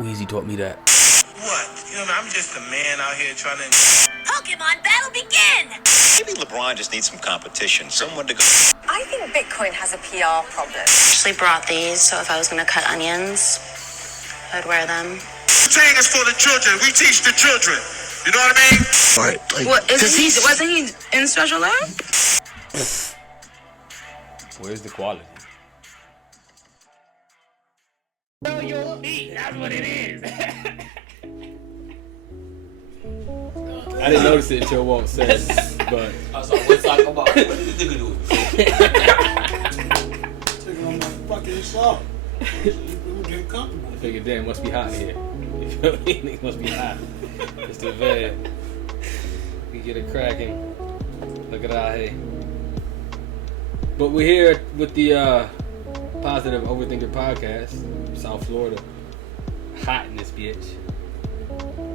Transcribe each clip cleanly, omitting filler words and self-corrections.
Weezy taught me that. What? You know, I'm just a man out here trying to... Pokemon battle begin! Maybe LeBron just needs some competition, someone to go. I think Bitcoin has a PR problem. I actually brought these, so if I was going to cut onions, I'd wear them. Saying is for the children. We teach the children. You know what I mean? Right. What, wasn't he in special ed? Where's the quality? Know your feet, that's what it is. I didn't notice it until Walt said it, but I was like, what's talking about? What did the nigga do? Taking on my fucking salt. People get comfortable. I figured, damn, must be hot in here. You feel me? It must be hot. It's the bed. We get it cracking. Look at our hay. But we're here with the Positive Overthinker podcast, South Florida. Hot in this bitch.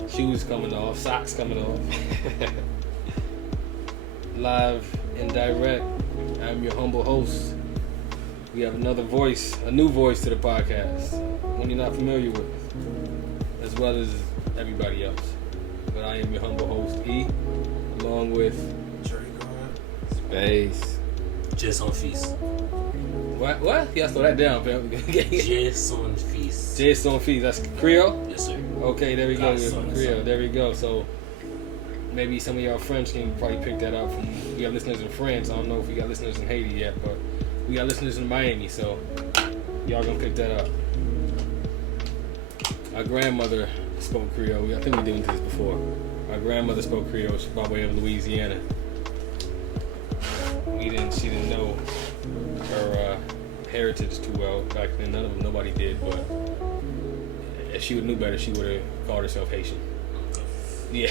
Shoes coming off, socks coming off. Live and direct. I'm your humble host. We have another voice, a new voice to the podcast, one you're not familiar with, as well as everybody else. But I am your humble host, E, along with Space. Jason Fils. What? You gotta slow that down, fam. Jason Fils. Jason Fils. That's Creole? Yes, sir. Okay, there we go. Godson, Creole. son. There we go. So maybe some of y'all French can probably pick that up from. We got listeners in France. I don't know if we got listeners in Haiti yet, but we got listeners in Miami, so y'all gonna pick that up. Our grandmother spoke Creole. I think we did this before. Our grandmother spoke Creole by way of Louisiana. She didn't know her heritage too well back then. Nobody did, but if she would knew better, she would have called herself Haitian. Yeah,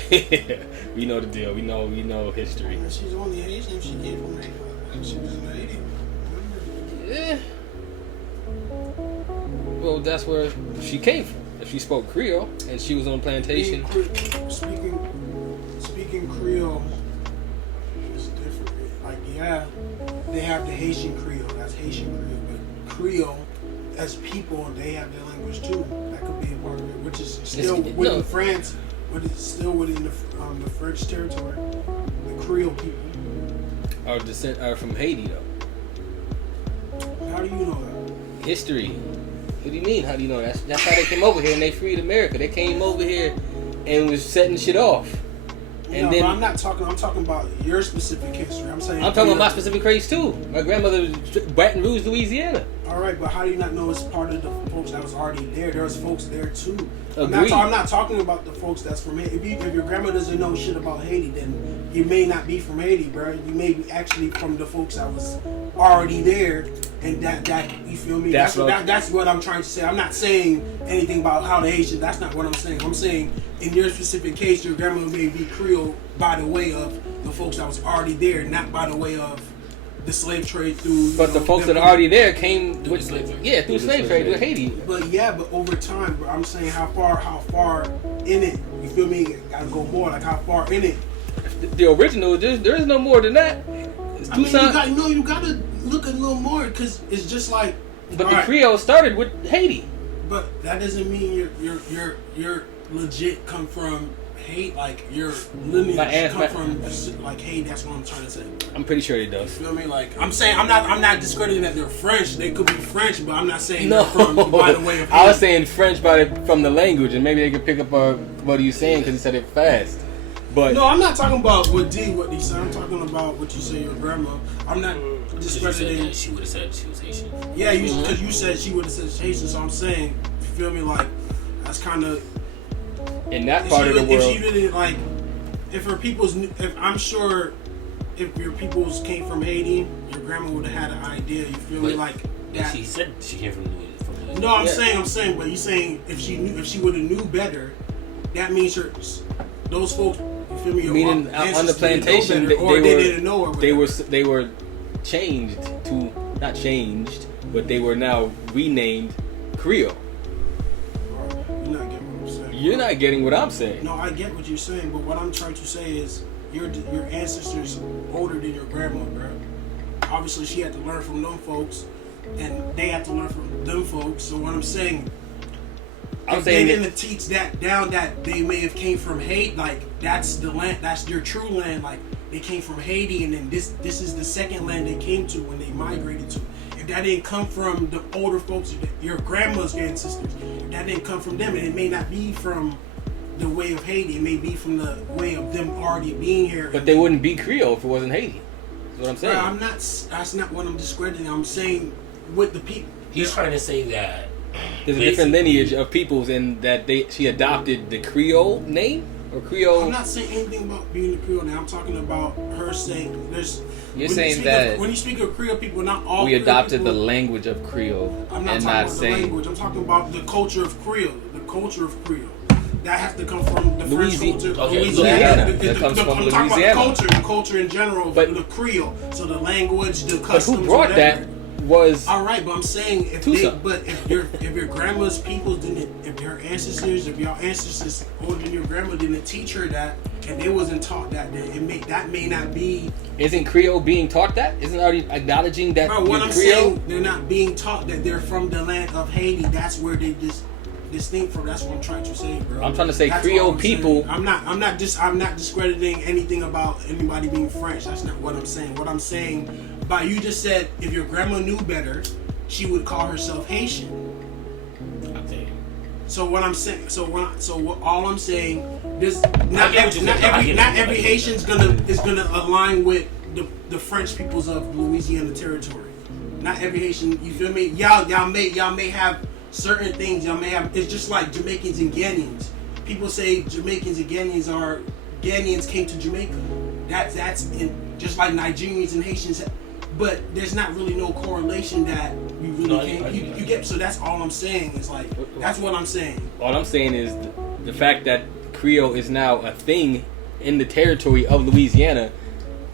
we know the deal. We know history. She's only Haitian if she came from Haiti. She was in Haiti. Yeah. Well, that's where she came from. If she spoke Creole and she was on plantation. Speaking Creole is different. Like, yeah, they have the Haitian Creole. That's Haitian Creole. But Creole, as people, they have their language too. That could be a part of it, which is still within France. But it's still within the French territory. The Creole people Are from Haiti though. How do you know that? History. What do you mean? How do you know that? That's how they came over here and they freed America. They came over here and was setting shit off. And then but I'm talking about your specific history. I'm talking about my specific race too. My grandmother was Baton Rouge, Louisiana. All right, but how do you not know it's part of the folks that was already there? There was folks there too. Agreed. I'm not talking about the folks that's from Haiti. If your grandma doesn't know shit about Haiti, then you may not be from Haiti, bro. You may be actually from the folks that was already there, and that you feel me? That's what I'm trying to say. I'm not saying anything about how the Haitian. That's not what I'm saying. I'm saying in your specific case, your grandma may be Creole by the way of the folks that was already there, not by the way of the slave trade through. But the folks that are already there came with slave trade. Yeah, through slave trade with Haiti. But over time, bro, I'm saying how far in it. You feel me? Gotta go more. Like how far in it. The original, there is no more than that. It's I mean, you gotta look a little more because it's just like. But the Creole started with Haiti. But that doesn't mean you're legit come from Haiti. Like your lineage come from like Haiti. That's what I'm trying to say. I'm pretty sure it does. You feel me? Like I'm saying, I'm not discrediting that they're French. They could be French, but I'm not saying no. they're from by the way of Haiti. I was saying French from the language, and maybe they could pick up what he was saying because he said it fast. But no, I'm not talking about what he said. I'm talking about what you say your grandma. I'm not discrediting. She would have said she was Haitian. Yeah, because you said she would have said Haitian. So I'm saying, you feel me? Like that's kind of in that part of the world. If she really like, if I'm sure if your peoples came from Haiti, your grandma would have had an idea. You feel me? Like that. She said she came from Louisiana. No, I'm saying, but you saying if she would have knew better, that means those folks. You feel me? Meaning on the plantation, they were changed to not changed, but they were now renamed Creole. You're not getting what I'm saying. No, I get what you're saying, but what I'm trying to say is your ancestors older than your grandma, bro. Obviously, she had to learn from them folks, and they had to learn from them folks. So what I'm saying, I'm if saying they didn't teach that down, that they may have came from Haiti, like that's the land, that's their true land. Like they came from Haiti, and then this is the second land they came to when they migrated to. If that didn't come from the older folks, your grandma's ancestors, if that didn't come from them, and it may not be from the way of Haiti, it may be from the way of them already being here. But they wouldn't be Creole if it wasn't Haiti. That's what I'm saying. I'm not. That's not what I'm discrediting. I'm saying with the people. He's trying to say that There's a different lineage of peoples, and that she adopted the Creole name or Creole. I'm not saying anything about being a Creole now. I'm talking about her saying there's. You're saying that when you speak of Creole people, not all. we Creole adopted people, the language of Creole, I'm not and talking not about the saying language. I'm talking about the culture of Creole. The culture of Creole. That has to come from the French culture. Okay, Louisiana. That comes from I'm talking Louisiana. about the culture in general, But- the Creole. So the language, the But customs. who brought whatever. that was All right, but I'm saying if Tucson. if your grandma's people didn't, if your ancestors, if your ancestors older than your grandma didn't teach her that, and they wasn't taught that, then that may not be. Isn't Creole being taught that? Isn't already acknowledging that Bro, what you're I'm Creole? saying, they're not being taught that they're from the land of Haiti. That's where they distinct from. That's what I'm trying to say, bro. I'm trying to say That's Creole all I'm people- saying. I'm not discrediting anything about anybody being French. That's not what I'm saying. What I'm saying, but you just said if your grandma knew better, she would call herself Haitian. Okay. So what I'm saying, all I'm saying, this I get what you're saying. not every Haitian's gonna align with the French peoples of Louisiana territory. Not every Haitian, you feel me? Y'all may have certain things. Y'all may have. It's just like Jamaicans and Ghanaians. People say Jamaicans and Ghanaians came to Jamaica. That's in, just like Nigerians and Haitians. But there's not really no correlation that you really can't. You get. So that's all I'm saying. Is like that's what I'm saying. All I'm saying is the fact that Creole is now a thing in the territory of Louisiana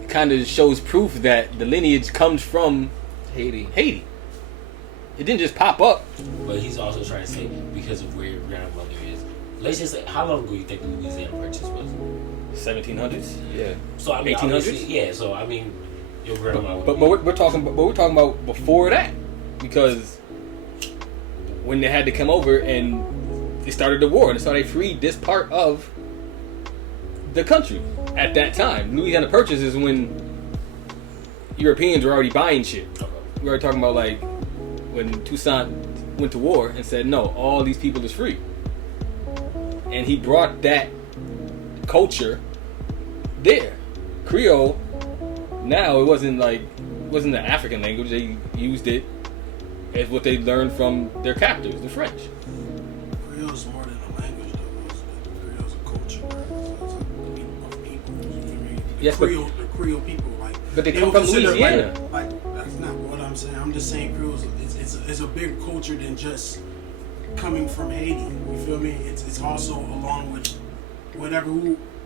kind of shows proof that the lineage comes from Haiti. It didn't just pop up. But he's also trying to say because of where your grandmother is. Let's just say, how long ago you think the Louisiana Purchase was? 1700s. Yeah. So I mean, 1800s? obviously, yeah. So I mean, your grandma. But we're talking about before that, because when they had to come over and they started the war, and so they freed this part of the country at that time. Louisiana Purchase is when Europeans were already buying shit. We were talking about like when Toussaint went to war and said, no, all these people is free. And he brought that culture there. Creole, now it wasn't an African language. They used it as what they learned from their captors, the French. Creole's more than a language, though. Creole's a culture. It's a group of people. You know what I mean? Yes, the Creole people, like. But they they come would from consider, Louisiana. Like that's not what I'm saying. I'm just saying Creole's it's a bigger culture than just coming from Haiti. You feel me? It's also along with whatever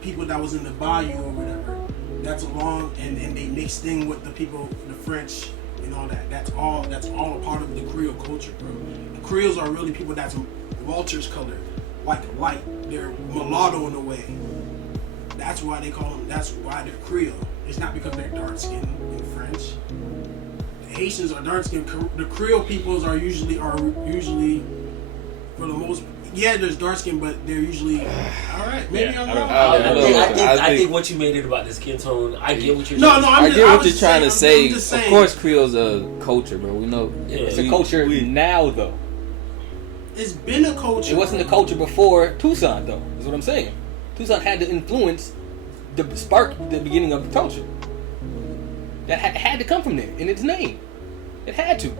people that was in the bayou or whatever. That's along and they mixed in with the people, the French and all that. That's all a part of the Creole culture, bro. The Creoles are really people that's Walter's color, like light. They're mulatto in a way. That's why they call them. That's why they're Creole. It's not because they're dark skinned in French. The Haitians are dark skinned. The Creole peoples are usually for the most. Yeah, there's dark skin, but they're usually all right. Maybe Yeah, I'm I wrong. I think what you made it about the skin tone. I get what you're No, saying. no, I get what was you're just trying to say. I'm just saying. Of course, Creole's a culture, bro. We know. Yeah. It's a culture now, though. It's been a culture. It wasn't a culture before Toussaint, though. Is what I'm saying. Toussaint had to influence the spark, the beginning of the culture. That had to come from there in its name. It had to.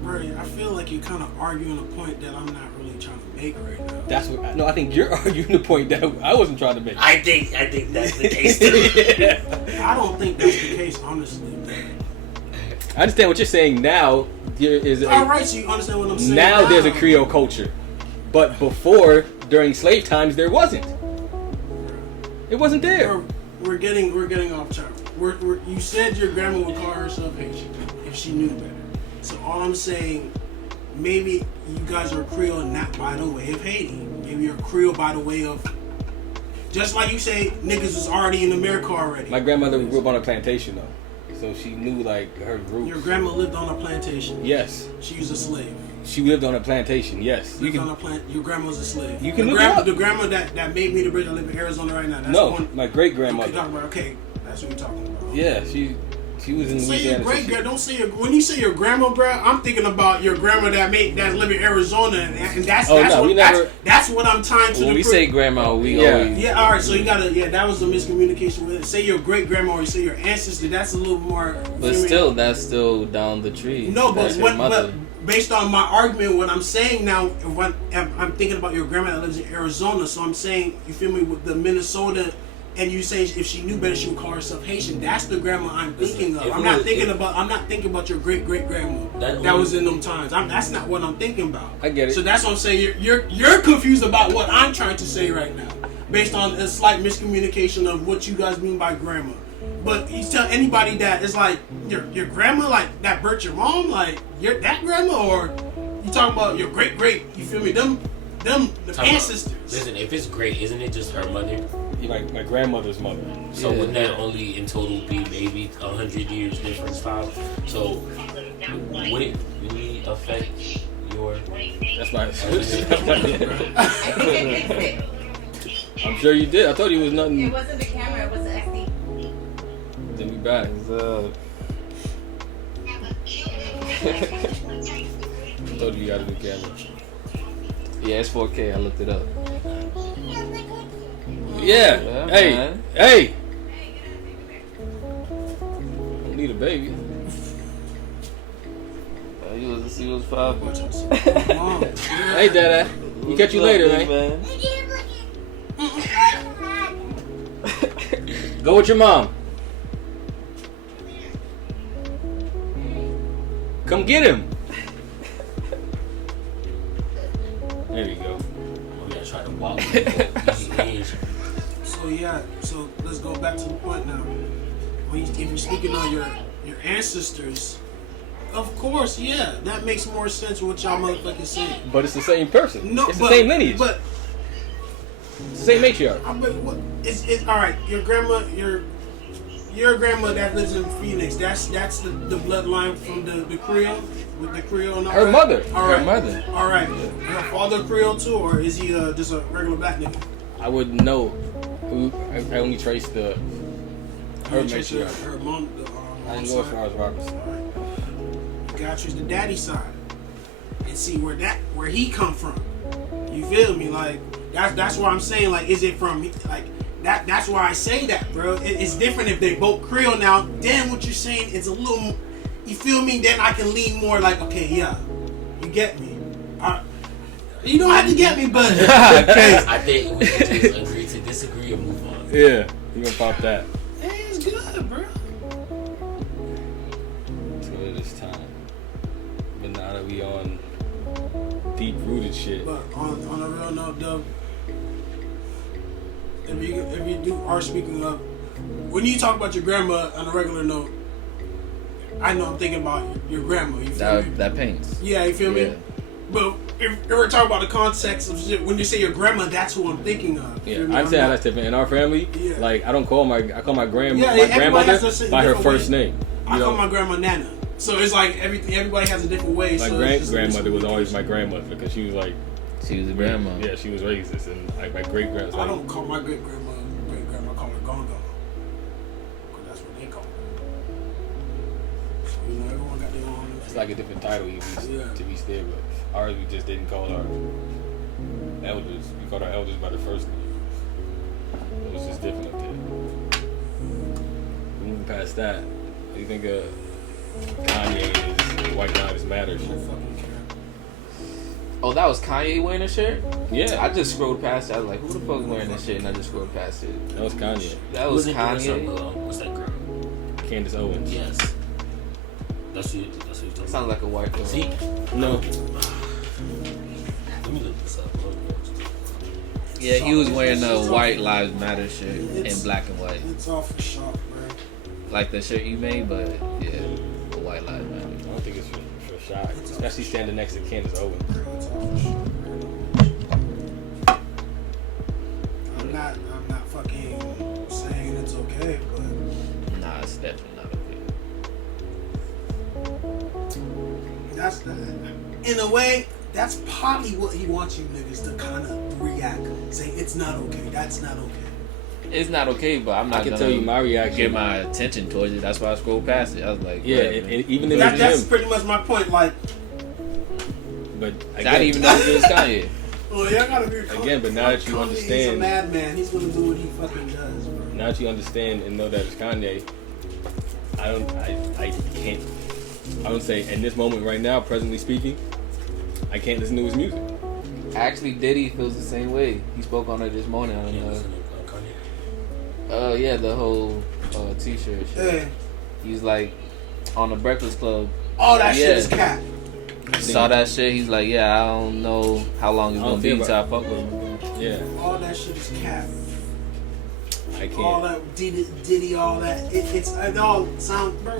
Bro, I feel like you're kind of arguing a point that I'm not really trying to make right now. That's what. No, I think you're arguing the point that I wasn't trying to make. I think that's the case too. I don't think that's the case, honestly. I understand what you're saying now. There is All right, so you understand what I'm saying. now there's a Creole culture, but before, during slave times, there wasn't. It wasn't there. We're getting off track. You said your grandma would call herself Haitian if she knew better. So all I'm saying, maybe you guys are Creole not by the way of Haiti. Maybe you're Creole by the way of, just like you say, niggas was already in America already. My grandmother grew up on a plantation though, so she knew like her roots. Your grandma lived on a plantation. Yes. She was a slave. She lived on a plantation. Yes, you Lived can. on a plant. Your grandma's a slave. You can the look it up. The grandma that made me the bridge. I live in Arizona right now. That's No, the one. my great Okay, grandmother. talking about, okay, that's what you're talking about. Yeah, she was in Say your Louisiana. great grand. Don't say your. When you say your grandma, bro, I'm thinking about your grandma that live in Arizona, and that's Oh, that's no, what we never- that's what I'm trying to. When we say grandma, we Yeah. always. Yeah, all right. So you gotta. Yeah, that was a miscommunication with it. Say your great grandma or you say your ancestor. That's a little more. But still, that's still down the tree. No, but That's your mother. but based on my argument, what I'm saying now, when I'm thinking about your grandma that lives in Arizona, so I'm saying, you feel me, with the Minnesota, and you saying if she knew better, she would call herself Haitian. That's the grandma I'm thinking of. if I'm it not was- thinking if- about. I'm not thinking about your great great grandma That that only- was in them times. That's not what I'm thinking about. I get it. So that's what I'm saying. You're confused about what I'm trying to say right now, based on a slight miscommunication of what you guys mean by grandma. But you tell anybody that it's like your grandma, like that birthed your mom, like your that grandma, or you talking about your great great? You feel me? Them the Talking about- ancestors. Listen, if it's great, isn't it just her mother? My grandmother's mother. So Yeah. wouldn't that only in total be maybe 100 years difference, Pop? So would it really affect your? That's my. I'm sure you did. I thought you was nothing. It wasn't the camera, it was the SD. Then we back. I told you got a new camera. Yeah, it's 4K. I looked it up. Yeah. Yeah, Hey. man. Hey. Don't need a baby. He was 5. Mom. Hey, Dada. We'll catch you later, man. Go with your mom. Come get him. There you go. I'm gonna try to walk. Easy. So yeah. So let's go back to the point now. If you're speaking on your ancestors, of course, yeah, that makes more sense what y'all motherfuckers saying. But it's the same person. No, it's the same lineage. But It's the same matriarch. but what? It's all right. Your grandma, your grandma that lives in Phoenix. That's the bloodline from the Creole with the Creole. And all Her that? mother. All Her right. mother. All right. Her father Creole too, or is he just a regular black nigga? I wouldn't know who. I only trace the her You trace matriarch. her mom. I didn't go as far as Robinson. You gotta trace the daddy side and see where he come from. You feel me? Like that's why I'm saying, like, is it from like that? That's why I say that, bro. It's different if they both Creole now. Then what you're saying is a little. You feel me? Then I can lean more like, okay, yeah, you get me. You don't have to get me, but I think we should just agree to disagree and move on. Yeah, you gonna pop that. hey, it's good, bro. So it is time. But now that we on deep rooted shit. But on a real note, Dub, if you are speaking of, when you talk about your grandma on a regular note, I know I'm thinking about your grandma. You feel me? That paints. Yeah, you feel Yeah. me? But if we're talking about the context of shit, when you say your grandma, that's who I'm thinking of. You Yeah, feel me? I'm saying not- that's different. In our family, Yeah. like I call my grandma, Yeah, my everybody grandmother has a by her different first way. name. I You call know, my grandma Nana. So it's like everybody has a different way. my so it's just a grandmother was always miscommunication. my grandmother because she was like, She was a grandma. yeah, she was racist, and like my great grandma. I don't call my great grandma great grandma. I call her Gongo. Because that's what they call her. So, you know, everyone got their own. It's like a different title you Yeah. to be still, but ours we just didn't call our elders. We called our elders by the first name. It was just different up there. Moving past that, what do you think of Kanye and his White Lives Matter I shit? don't fucking care. Oh, that was Kanye wearing a shirt? Yeah, I just scrolled past it. I was like, who the fuck is wearing this shit? And I just scrolled past it. that was Kanye. That was Wasn't there some, Kanye. what's that girl? Candace Owens. Yes. That's who you're talking about. Sounds like a white girl. See? No, Let me look this up. Yeah, he was wearing a White Lives Matter shirt in black and white. It's all for shock, bro. Like the shirt you made, but yeah, a White Lives I Matter. don't think it's for shock, especially standing next to Candace Owens. It's all for shock, bro. I'm not fucking saying it's okay, but Nah, it's definitely not okay. that's in a way. That's probably what he wants you niggas to kind of react, say it's not okay. That's not okay. It's not okay, but I'm not I can gonna tell you my reaction. get my attention towards it. That's why I scrolled past it. I was like, Yeah, whatever. and even in That's the gym. pretty much my point. Like, But I again, didn't even know it was Kanye. well, y'all gotta be Again, but now that you Kanye, understand- he's a madman. He's gonna do what he fucking does, bro. now that you understand and know that it's Kanye, I can't. I would say in this moment right now, presently speaking, I can't listen to his music. Actually, Diddy feels the same way. He spoke on it this morning on yeah, the whole T-shirt shit. Hey, He's like on the Breakfast Club. all that shit Yeah. is cap. Saw that shit. He's like, yeah, I don't know how long it's I gonna don't be care until I about- fuck with him. Yeah, All that shit is cap. I All can't. that Diddy, all that. It all sounds, bro.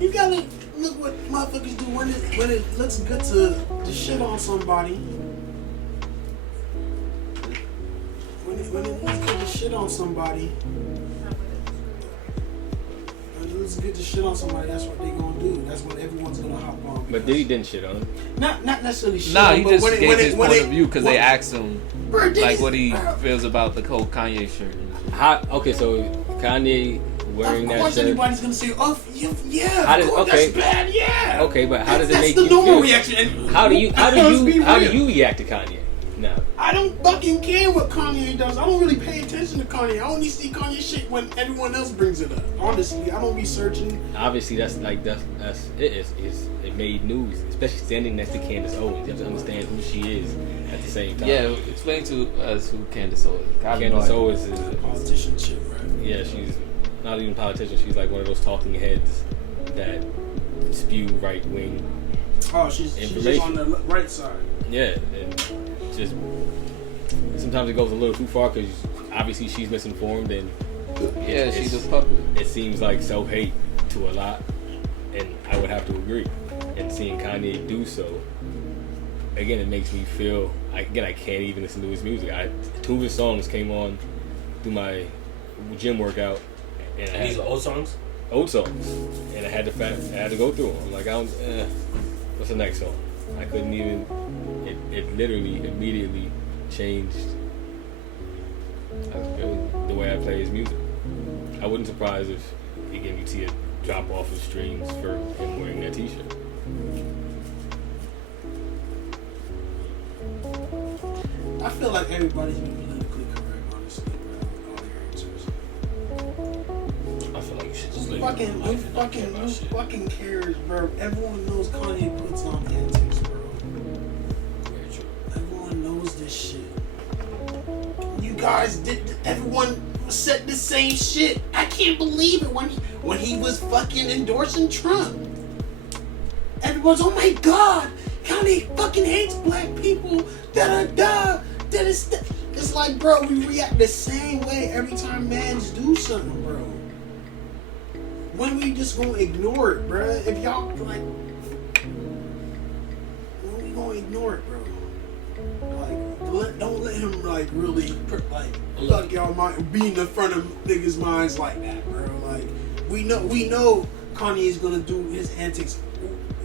You gotta look what motherfuckers do when it looks good to shit on somebody. When it looks good to shit on somebody. When it looks good to shit on somebody, that's what they gonna do. That's what everyone's gonna hop on. But Diddy didn't shit on him. Not necessarily shit Nah, on, he but just when it- gave when it- his when point it- of view because they when- asked him Bro, like Diddy's- what he bro, feels about the whole Kanye shirt. How? Okay, so Kanye wearing Of that course, shirt. anybody's gonna say, "Oh, yeah, How of did- course, okay. that's bad, yeah." Okay, but how does it That's make the you normal feel? reaction. And How do you let's be real. react to Kanye? Now, I don't fucking care what Kanye does. I don't really pay attention to Kanye. I only see Kanye shit when everyone else brings it up. Honestly, I don't be searching. obviously that's it made news, especially standing next to Candace Owens. You have to understand who she is at the same time. Yeah, explain to us who Candace Owens is. I have no Candace idea. Owens is Politician shit, right? yeah, she's not even a politician. She's like one of those talking heads that spew right wing. Oh, she's just Information. on the right side. Yeah, and just sometimes it goes a little too far because obviously she's misinformed and Yeah, she's a it's- puppet. it seems like self-hate to a lot, and I would have to agree. And seeing Kanye do so, again, it makes me feel. I can't even listen to his music. Two of his songs came on through my gym workout, and I And these had are old songs? old songs, and I had to go through them. I'm like, what's the next song? I couldn't even. It literally immediately changed the way I play his music. I wouldn't surprise if again you see a drop off of streams for him wearing that T-shirt. I feel like everybody's been politically correct, honestly, bro. All your answers. I feel like you should just live Fucking, your who life and not care fucking, about who shit. fucking cares, bro? Everyone knows Kanye puts on antics, bro. Very true. Everyone knows this shit. You guys did. Everyone said the same shit. I can't believe it when he was fucking endorsing Trump. Everyone's, oh my god, Kanye fucking hates black people. Da da da. It's like, bro, we react the same way every time mans do something, bro. When we just gonna ignore it, bro? If y'all like, when we gonna ignore it, bro? Like, don't let him like really fuck y'all mind, be in the front of niggas' minds like that, bro. Like, we know Kanye is gonna do his antics.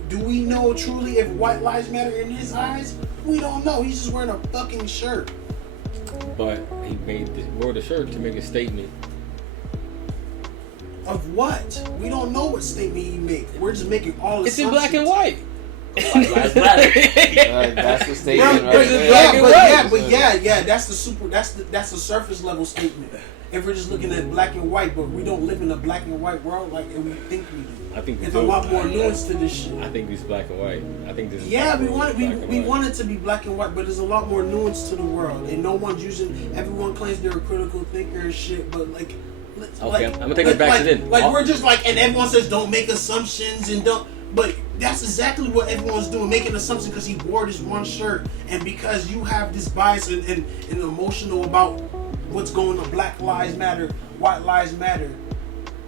Do we know truly if white lives matter in his eyes? We don't know. He's just wearing a fucking shirt. But he wore the shirt to make a statement. Of what? We don't know what statement he make. We're just making all It's in black and white. Lives matter. That's the statement Yeah, right but, there. yeah, that's the surface level statement. If we're just looking at black and white, but we don't live in a black and white world like we think we do. I think we There's do. a lot more nuance to this shit. I think it's black and white. I think this. Yeah, we want black and we white. want it to be black and white, but there's a lot more nuance to the world, and no one's using. Everyone claims they're a critical thinker and shit, but like, Okay, I'm gonna take it back to then. Like we're just like, and everyone says don't make assumptions and don't. But that's exactly what everyone's doing, making assumptions because he wore this one shirt, and because you have this bias and emotional about what's going on, Black Lives Matter, White Lives Matter.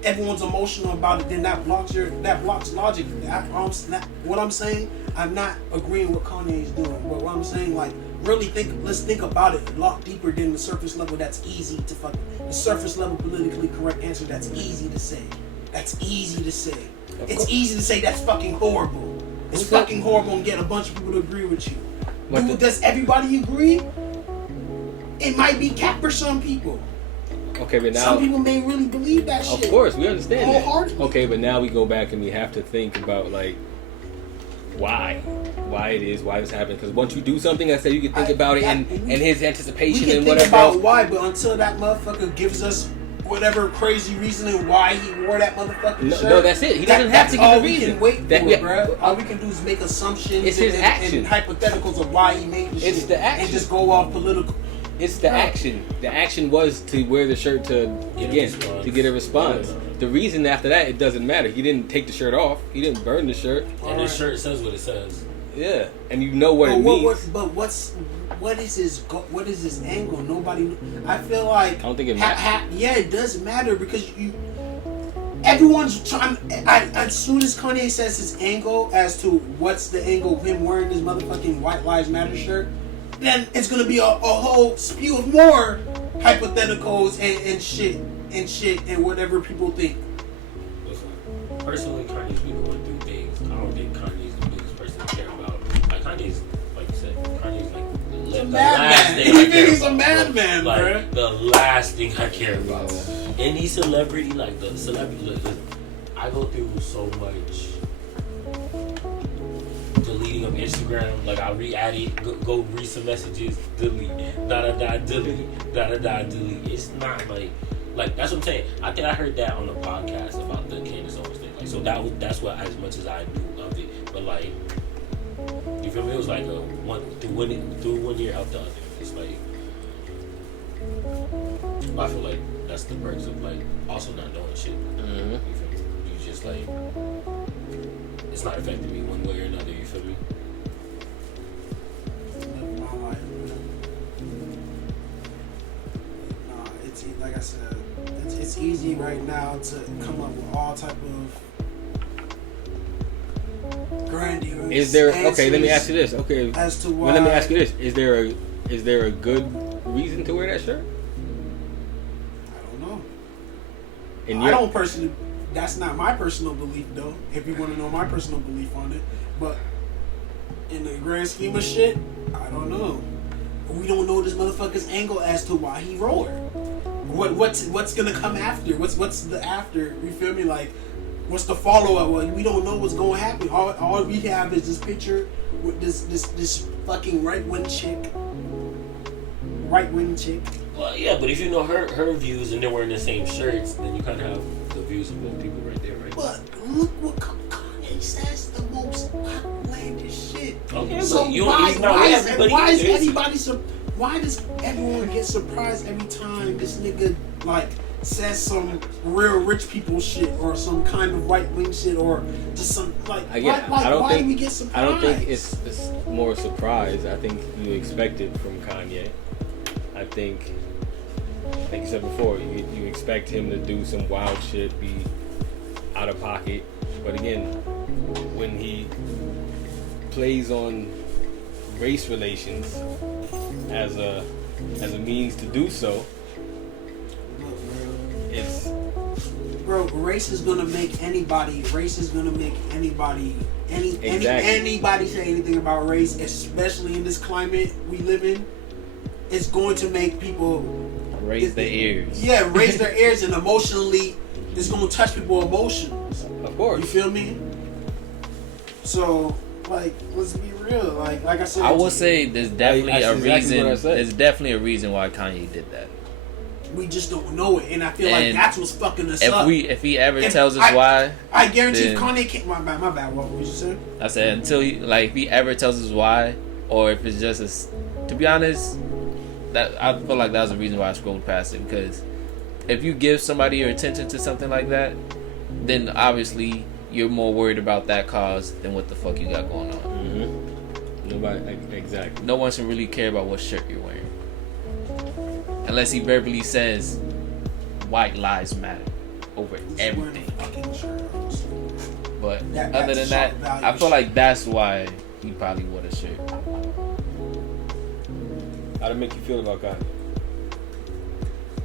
Everyone's emotional about it, then that blocks logic. What I'm saying, I'm not agreeing with Kanye is doing, but what I'm saying, like, really let's think about it a lot deeper than the surface level. That's easy to fucking the surface level politically correct answer. That's easy to say. That's easy to say. It's easy to say that's fucking horrible. It's fucking horrible and get a bunch of people to agree with you. But Does everybody agree? It might be cap for some people. Okay, but now Some people may really believe that shit. of course, we understand that. Wholeheartedly. Okay, but now we go back and we have to think about like why this happened. Because once you do something, I said you can think about it and his We anticipation can and think whatever. about else. why, but until that motherfucker gives us whatever crazy reasoning why he wore that motherfucking shirt. No, that's it. He doesn't have to give a reason. We can wait That- for, yeah. bro. All we can do is make assumptions It's his action. and hypotheticals of why he made the shit. It's the action. And just go off political. It's the action. The action was to wear the shirt to get a response. The reason after that, it doesn't matter. He didn't take the shirt off. He didn't burn the shirt. And the shirt says what it says. Yeah, and you know what it means. But what is his angle? Nobody. I feel like I don't think it matters. yeah, it does matter because everyone's trying. As soon as Kanye says his angle as to what's the angle of him wearing this motherfucking White Lives Matter shirt, then it's gonna be a whole spew of more hypotheticals and shit and whatever people think. Listen, personally, Kanye's been going through things. I don't think Kanye's the biggest person to care about. Like Kanye's, like you said, Kanye's like the last thing I care He's a about. madman, Like bruh. the last thing I care about. Any celebrity, like the celebrity, I go through so much deleting of Instagram. Like I re-add it, go read some messages, delete, delete, delete. It's not like that's what I'm saying. I think I heard that on a podcast about the Candace Owens thing. Like so that's what as much as I knew of it. But like you feel me? It was like a through 1 year out the other. It's like I feel like that's the perks of like also not knowing shit. Mm-hmm. You feel me? You just like it's not affecting me one way or another. You feel me? It's like I said, it's easy right now to come up with all type of grandiose. Is there okay? Let me answers ask you this. Okay, as to why. well, let me ask you this: Is there a good reason to wear that shirt? I don't know. And I don't personally. That's not my personal belief, though. If you want to know my personal belief on it, but in the grand scheme of shit, I don't know. We don't know this motherfucker's angle as to why he roared. What's gonna come after? What's the after? You feel me? Like, what's the follow up? Well, we don't know what's gonna happen. All we have is this picture with this fucking right wing chick. Well, yeah, but if you know her views and they're wearing the same shirts, then you kind of have the views of both people right there, right? But look what Kanye says, the most outlandish shit. Okay, so but why does everyone get surprised every time this nigga like says some real rich people shit or some kind of right wing shit or just some like why do we get surprised? I don't think it's more surprise. I think you expect it from Kanye. I think, like you said before, you expect him to do some wild shit, be out of pocket. But again, when he plays on race relations as a means to do so, it's race is gonna make anybody anybody say anything about race, especially in this climate we live in. It's going to make people raise their ears. Yeah, raise their ears and emotionally, it's going to touch people's emotions. Of course. You feel me? So, like, let's be real. Like I said, I will say there's definitely a exactly reason. what I said. There's definitely a reason why Kanye did that. We just don't know it, and I feel like that's what's fucking us up. If he ever tells us why, I guarantee Kanye can't. My bad. What was you saying? I said if he ever tells us why, or if it's just to be honest. That I feel like that was the reason why I scrolled past it, because if you give somebody your attention to something like that, then obviously you're more worried about that cause than what the fuck you got going on. Mm-hmm. Nobody, exactly. No one should really care about what shirt you're wearing, unless he verbally says "White Lives Matter" over everything. But other than that, I feel like that's why he probably wore the shirt. How'd it make you feel about Kanye?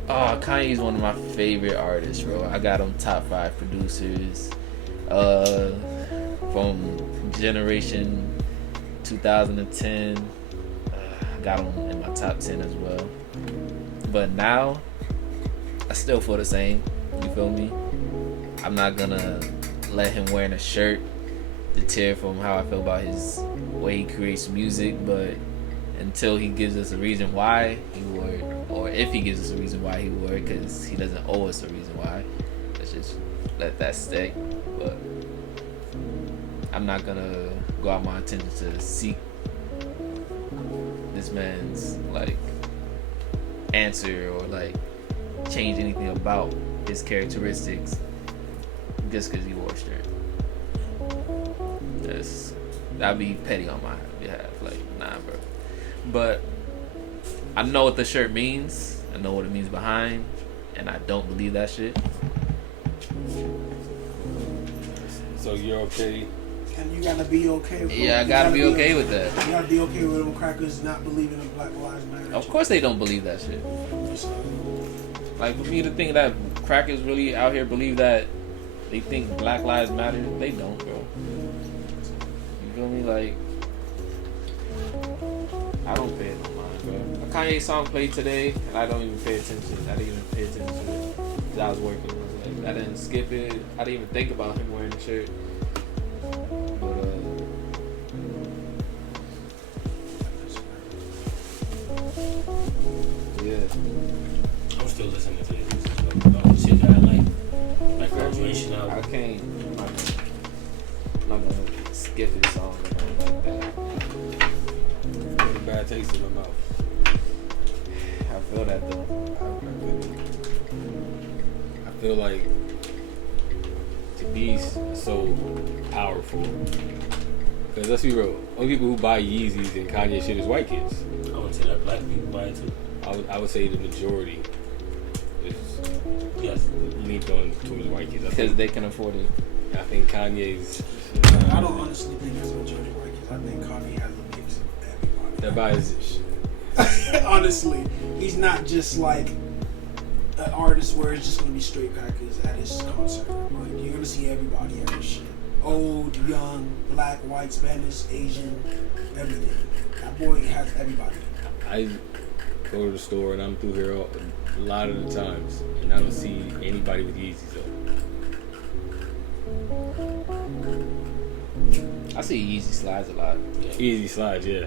Oh, Kanye's one of my favorite artists, bro. I got him top 5 producers. From generation 2010. Got him in my top 10 as well. But now, I still feel the same. You feel me? I'm not gonna let him wearing a shirt deter from how I feel about his way he creates music. But until he gives us a reason why he wore it, or if he gives us a reason why he wore it, because he doesn't owe us a reason why, let's just let that stick. But I'm not gonna go out my attention to seek this man's like answer or like change anything about his characteristics just because he wore a shirt. That'd be petty on my behalf. Like, nah, bro. But I know what the shirt means. I know what it means behind, and I don't believe that shit. So you're okay? And you gotta be okay with Yeah, I gotta be okay with that. You gotta be okay with them crackers not believing in Black Lives Matter. Of course they don't believe that shit. Like, for me to think that crackers really out here believe that they think Black Lives Matter, they don't, bro. You feel me? Like, I don't pay no mind, bro. A Kanye song played today, and I don't even pay attention. I didn't even pay attention to it because I was working. Like, I didn't skip it. I didn't even think about him wearing the shirt. But yeah. I'm still listening to this shit that I like graduation album. I can't. I'm not gonna skip this song or nothing like that. Got a bad taste in my mouth. I feel that though. I feel like to be so powerful. Because let's be real, only people who buy Yeezys and Kanye shit is white kids. I would say that black people buy it too. I would say the majority is leaned on towards white kids. Because they can afford it. I think Kanye's. I don't honestly think there's a majority of white kids. I think Kanye has a mix of everybody. That buys. Honestly, he's not just like an artist where it's just gonna be straight crackers at his concert. Like, you're gonna see everybody at his shit. Old, young, black, white, Spanish, Asian, everything. That boy has everybody. I go to the store and I'm through here a lot of the times, and I don't see anybody with Yeezys though. I see Yeezy slides a lot. Easy slides, yeah.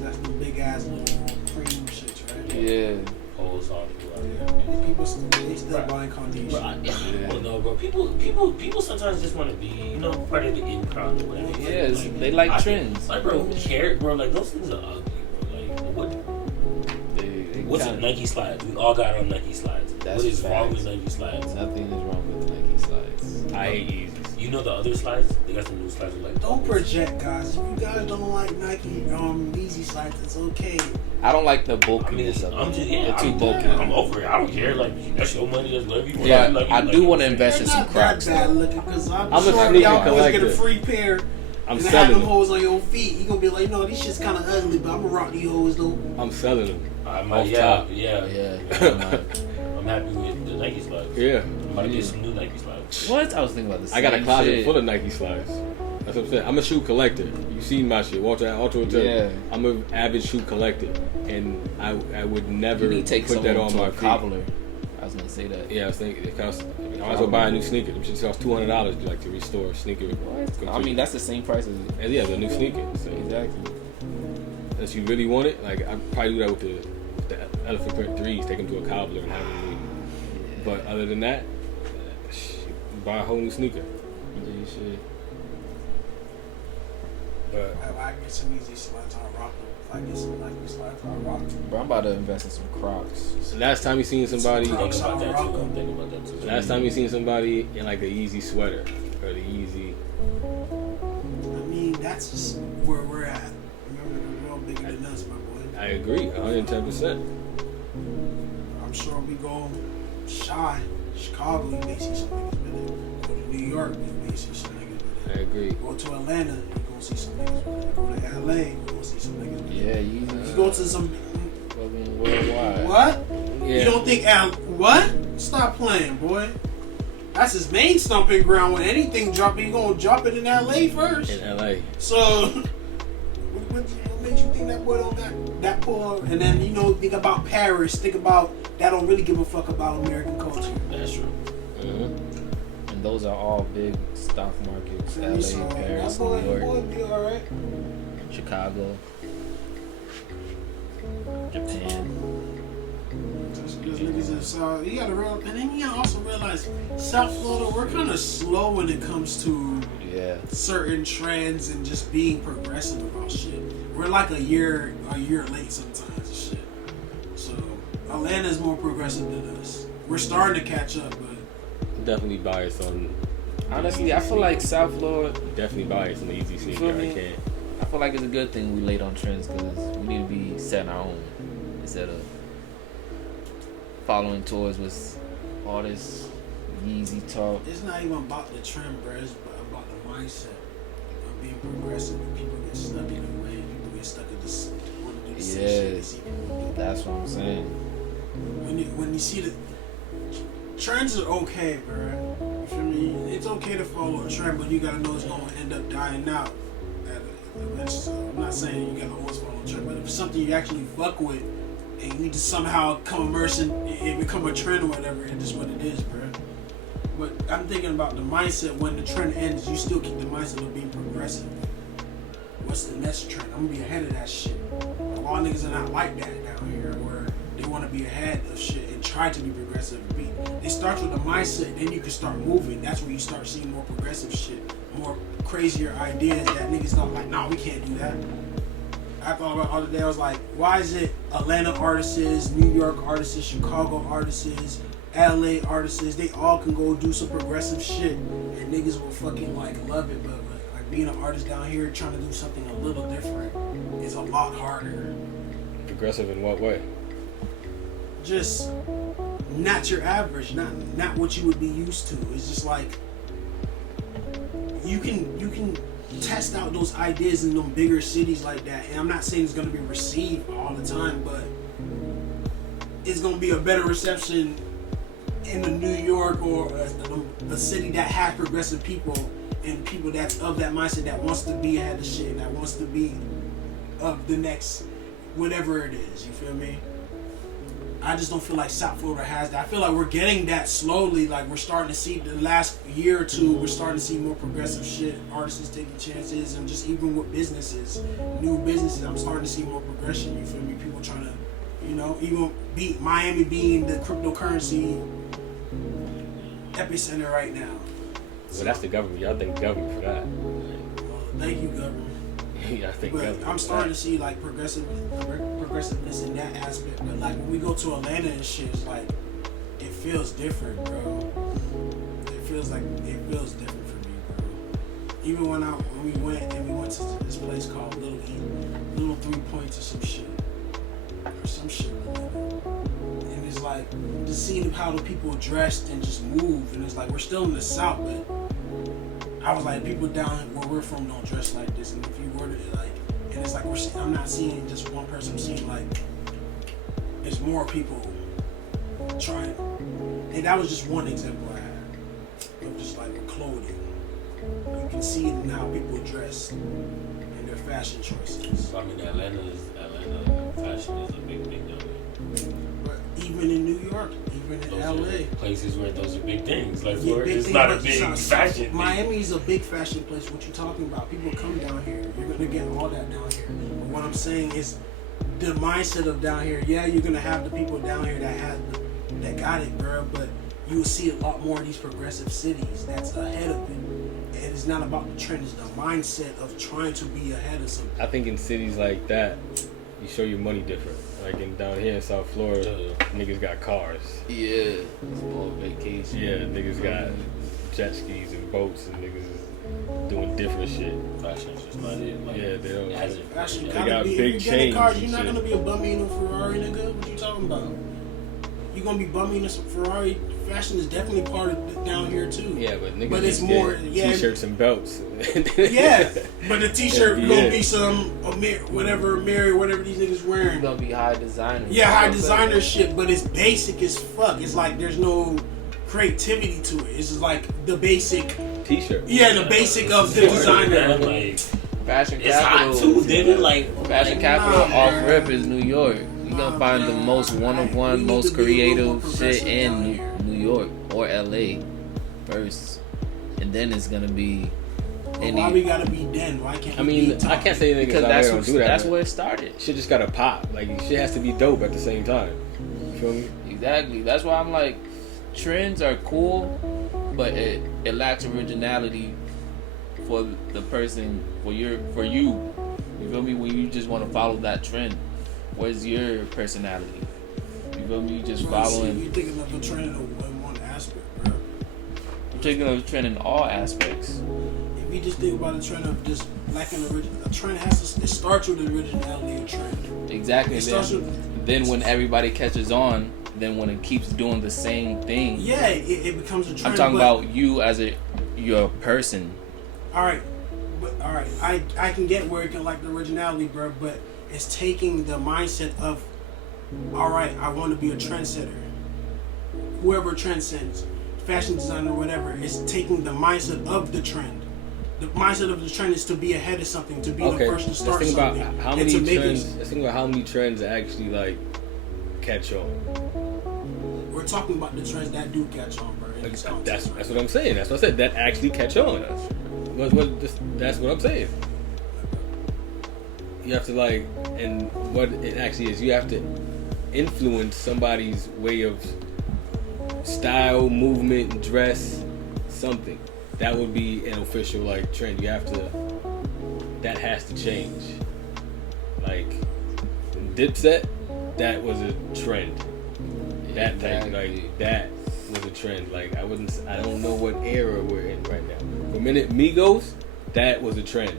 That's the big ass little cream shits, right? Yeah. Holes all the People still buying Kanye shit. I don't know, bro. People sometimes just want to be, part of the in crowd or whatever. Yeah, they like trends. Like, bro, who cares, bro? Like, those things are ugly, bro. Like, what's a Nike slide? We all got on Nike slides. What is wrong with Nike slides? Nothing is wrong with the Nike slides. I hate Yeezys. You know the other slides? They got some new slides with like. Don't project, guys. If you guys don't like Nike Yeezy slides, it's okay. I don't like the bulkiness of them. They're too bulky. I'm over it. I don't care. Like, that's your money. That's whatever you want. Yeah, like, I do want to invest in some Crocs. Not that bad looking, because I'm a sure sneaker y'all always collector. get a free pair. I'm and have selling them them. hoes on your feet. You gonna be like, no, these shit's kind of ugly, but I'm gonna rock these hoes though. I'm selling them. I'm Off yeah. top. I'm happy with the Nike slides. Yeah. I'm about to get some new Nike slides. What? I was thinking about this. I got a closet full of Nike slides. That's what I'm saying. I'm a shoe collector. You seen my shit. Walter Hotel. Yeah. I'm an avid shoe collector, and I would never You need to take put that on to my a feet. cobbler. I was gonna say that. Yeah, I was thinking it costs. I might as well buy a new sneaker. Them shit cost $200 like to restore a sneaker. I mean, that's the same price as it. Yeah, the new sneaker. So Exactly. unless you really want it, like I'd probably do that with the elephant print 3s. Take them to a cobbler and have them leave. But other than that, buy a whole new sneaker. Yeah, you should. But If I get some Yeezy slides, I'll rock them. If I get some Nike slides, I'll rock them. Bro, I'm about to invest in some Crocs. last time you seen somebody, I'm thinking about that too. I'm thinking about that too. last time you seen somebody in like a Yeezy sweater or the Yeezy. I mean, that's just where we're at. Remember, we're all bigger than us, my boy. I agree, 110%. I'm sure we go Chicago, you may see some niggas with it. Go to New York, you may see some niggas with I it. agree. Go to Atlanta, you gonna see some niggas with it. Go to LA, you gonna see some niggas with it. Yeah, Yeezy. You go to some. Fucking worldwide. What? Yeah. You don't think what? Stop playing, boy. That's his main stomping ground. When anything drop, he gonna drop it in LA first. In LA. So, what made you think that boy don't got that pull? And then, think about Paris. Think about that don't really give a fuck about American culture. That's true. Mm-hmm. And those are all big stock markets. So, LA, Paris, that boy, New York, boy be alright. Chicago, Japan. Because niggas in South, you gotta realize, and then you gotta also realize, South Florida, we're kind of slow when it comes to certain trends and just being progressive about shit. We're like a year late sometimes and shit. So Atlanta's more progressive than us. We're starting to catch up, but Definitely biased on. Honestly, I feel like South Florida. Definitely biased on the easy scene. Feel me? I can't. I feel like it's a good thing we late on trends because we need to be setting our own instead of following towards with all this Yeezy talk. it's not even about the trend, bro. It's about the mindset of being progressive. People get stuck in the way. People get stuck in this. Want to do the same shit they see people do. That's what I'm saying. When you see the trends are okay, bro. You feel me? It's okay to follow a trend, but you gotta know it's gonna end up dying out. I'm not saying you gotta always follow a trend, but if it's something you actually fuck with, and you need to somehow come immerse in and become a trend or whatever, it's just what it is, bro. But I'm thinking about the mindset when the trend ends, you still keep the mindset of being progressive. What's the next trend? I'm gonna be ahead of that shit. A lot of niggas are not like that down here, where they want to be ahead of shit and try to be progressive. It starts with the mindset, then you can start moving. That's where you start seeing more progressive shit, more crazier ideas that niggas don't like. Nah, we can't do that. I thought about the other day. I was like, why is it Atlanta artists, New York artists, Chicago artists, LA artists, they all can go do some progressive shit and niggas will fucking like love it, but like being an artist down here trying to do something a little different is a lot harder. Progressive in what way? Just not your average, not what you would be used to. It's just like you can test out those ideas in them bigger cities like that, and I'm not saying it's gonna be received all the time, but it's gonna be a better reception in the New York or a city that has progressive people and people that's of that mindset that wants to be ahead of shit, that wants to be of the next whatever it is. You feel me? I just don't feel like South Florida has that. I feel like we're getting that slowly. Like we're starting to see the last year or two, we're starting to see more progressive shit. Artists taking chances, and just even with businesses, new businesses, I'm starting to see more progression. You feel me? People trying to, even beat Miami being the cryptocurrency epicenter right now. Well, that's the government. Y'all thank the government for that. Well, thank you, government. Yeah, I think. But I'm starting to see like progressiveness in that aspect. But like when we go to Atlanta and shit, it's like it feels different, bro. It feels different for me, bro. Even when we went to this place called Little 3 Points or some shit. And it's like just seeing how the people dressed and just move, and it's like we're still in the South, but I was like, people down where we're from don't dress like this, and if you were to and it's like I'm not seeing just one person. I'm seeing like there's more people trying, and that was just one example I had of just like clothing. You can see it in how people dress and their fashion choices. I mean, Atlanta fashion is a big thing down there. But even in New York, even in Those LA, are places where those are big things. Like yeah, Florida, big it's thing, not a but big fashion thing. Miami's a big fashion place. What you talking about? People come down here. You're gonna get all that down here. But what I'm saying is the mindset of down here. Yeah, you're gonna have the people down here that got it, bro. But you will see a lot more of these progressive cities that's ahead of it. And it's not about the trend. It's the mindset of trying to be ahead of something. I think in cities like that, you show your money different. Like down here in South Florida, niggas got cars. Yeah, it's all vacation. Yeah, niggas got jet skis and boats, and niggas is doing different shit. Fashion's just not it. Like, Yeah, they don't. it hasn't- Fashion They gotta got be. big If you're getting chains cars, and you're not shit. gonna be a bummy in a Ferrari, nigga. What you talking about? You gonna be bummy in a Ferrari? Fashion is definitely part of it down here too. Yeah, but niggas But it's just more, get t-shirts and belts. Yeah, but the t-shirt Yeah. gonna be some whatever these niggas It's wearing. gonna be high designer. Yeah, high designer shit, but it's basic as fuck. It's like there's no creativity to it. It's just like the basic T-shirt. Yeah, the basic of the designer. Like, Fashion it's capital. hot too, nigga. Like, Fashion capital off rip is New York. You're gonna find the most one-of-one, most creative shit in New York or LA first, and then it's gonna be. Why we gotta be den? Why can't? I mean, I can't say niggas because out there don't do that. that's where it started. Shit just gotta pop. Like shit has to be dope at the same time. You feel me? Exactly. That's why I'm like, trends are cool, but it lacks originality for the person, for you. You feel me? When you just want to follow that trend, where's your personality? You feel me? You just following. You're thinking of the trend in one aspect, bro. I'm taking of the trend in all aspects. If you just think about a trend of just lacking a trend it starts with the originality of trend. Exactly. Then when everybody catches on, then when it keeps doing the same thing, yeah, it becomes a trend. I'm talking about you as your person. All right, I can get where it can like the originality, bro, but it's taking the mindset of, all right, I want to be a trendsetter. Whoever transcends, fashion designer or whatever, it's taking the mindset of the trend. The mindset of the trend is to be ahead of something, to be the first to start let's think something. about how many trends. Let's think about how many trends actually like catch on. We're talking about the trends that do catch on, bro. Like, that's what I'm saying. That's what I said. That actually catch on. That's what I'm saying. You have to like, and what it actually is, you have to influence somebody's way of style, movement, dress, something. That would be an official like trend. You have to. That has to change. Like Dipset, that was a trend. That type, like that was a trend. Like I don't know what era we're in right now. For a minute, Migos, that was a trend.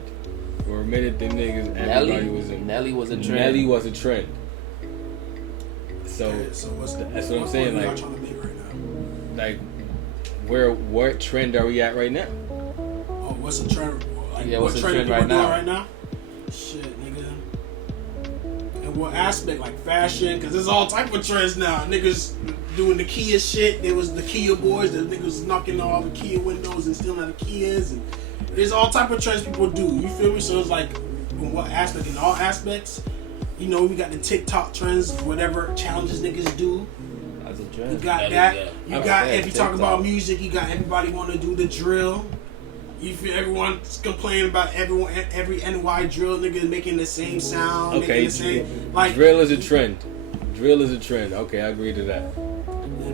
For a minute, them niggas, everybody was in. Nelly was a trend. Nelly was a trend. So that's what I'm saying. Like, trying to make right now? Like, what trend are we at right now? Oh, what's the trend? Like, yeah, what what's the trend trend people right doing now? right now? Shit, nigga. And what aspect? Like fashion? Because there's all type of trends now. Niggas doing the Kia shit. There was the Kia boys. The niggas knocking all the Kia windows and stealing the Kias. And there's all type of trends people do. You feel me? So it's like, in what aspect? In all aspects. You know, we got the TikTok trends, whatever challenges niggas do. That's a trend. You got that. You got, if you talk about music, you got everybody want to do the drill. You feel everyone's complaining about every NY drill nigga making the same sound. Okay, the same, like drill is a trend. Drill is a trend. Okay, I agree to that.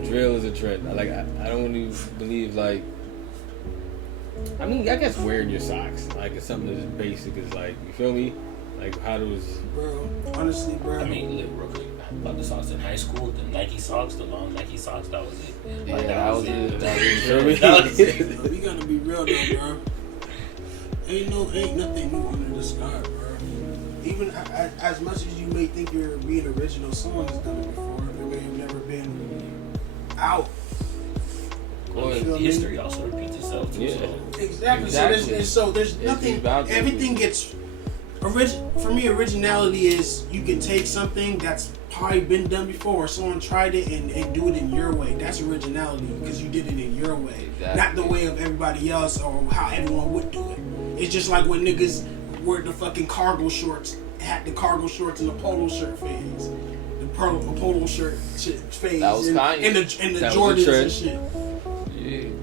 Drill is a trend. I don't really believe like. I mean, I guess wearing your socks like it's something as basic as like, you feel me? Like how those. Bro, honestly, bro. I mean, look, real quick. About the socks in high school, the Nike socks, the long Nike socks, that was it. Yeah, Like, that was it. That was it. Bro, we gotta be real though, bro. Ain't nothing new under the sky, bro. Even as much as you may think you're being original, someone has done it before. They may have never been out. History also repeats itself too. Yeah. So. Exactly. So there's nothing. Everything gets. For me, originality is you can take something that's probably been done before, or someone tried it and do it in your way. That's originality because you did it in your way, not the way of everybody else or how everyone would do it. It's just like when niggas wore the fucking cargo shorts, had the cargo shorts and the polo shirt phase, the polo shirt phase, That was Kanye. and the Jordans and shit.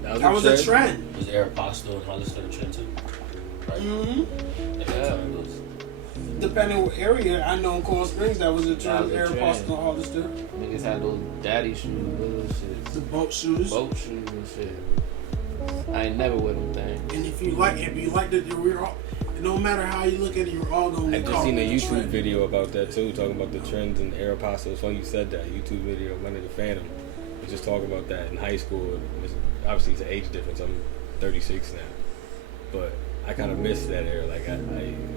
Yeah, that was a trend. Was Aeropostale and Hollister a trend too? Right? Mm-hmm. Yeah. Depending on what area, I know in Coral Springs that was a trend. Aeropostale and Hollister. Niggas had those daddy shoes, little shit. The boat shoes. Boat shoes and shit. I ain't never with them things. And if you like it, we're all. No matter how you look at it, you're all gonna. I just seen a YouTube video about that too, talking about the trends in Aeropostale. It's funny you said that. YouTube video, my nigga Phantom was just talking about that in high school. Obviously, it's an age difference. I'm 36 now, but I kind of missed that era. Like it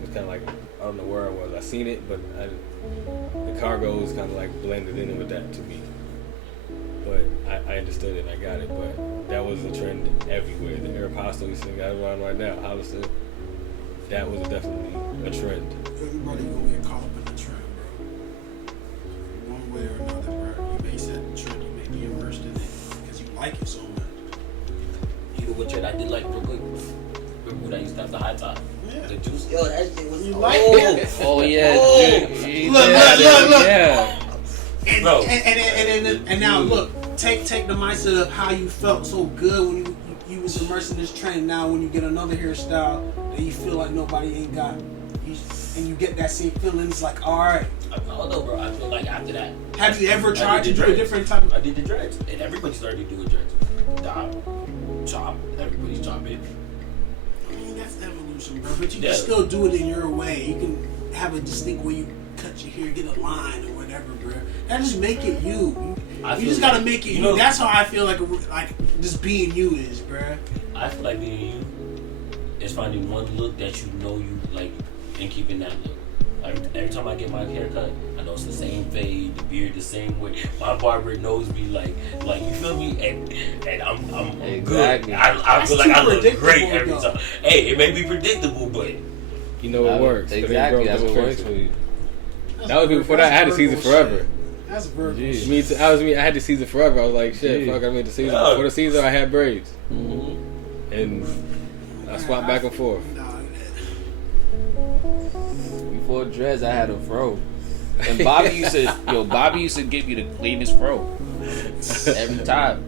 was kind of like I don't know where I was. I seen it, but the cargo was kind of like blended in with that to me. But I understood it and I got it. But that was a trend everywhere. The Aeropostale we see guys around right now, Hollister, that was definitely a trend. Everybody gonna get caught up in the trend, bro. One way or another, bro. You may set the trend, you may be immersed in it, because you like it so much. You know what trend I did like real quick? Remember when I used to have the high top? Yeah. The juice? Yo, that shit was You so like cool. it? Oh yeah. Oh. Look. Yeah. And, Bro. and now look, take the mindset of how you felt so good when you was immersed in this trend. Now when you get another hairstyle that you feel like nobody ain't got, and you get that same feeling, it's like, all right. I don't know, bro. I feel like after that. Have you ever I tried did to the do a dreads. different type of? I did the dreads, and everybody started doing dreads. Dot, chop, everybody's chopping. I mean, that's evolution, bro. But you Yeah. can still do it in your way. You can have a distinct way you cut your hair, get a line or whatever, bro. That just make it you. You just gotta make it you. know, That's how I feel like just being you is, bro. I feel like being you is finding one look that you know you like and keeping that look. Every time I get my hair cut, I know it's the same fade, the beard the same way. My barber knows me like you feel me, and I'm good. Exactly. I feel like I look predictable, great every though. time. Hey, it may be predictable, but You know it works. Exactly. That's what works for you. That was before that. I had to season forever. That's Virgo Jeez. shit. Me too. I had to season forever. I was like, shit, fuck, I made the season. Yeah. Before the season, I had braids. mm-hmm. And I swapped back and forth. Nah, Before dreads, I had a fro. And Bobby used to give you the cleanest fro every time.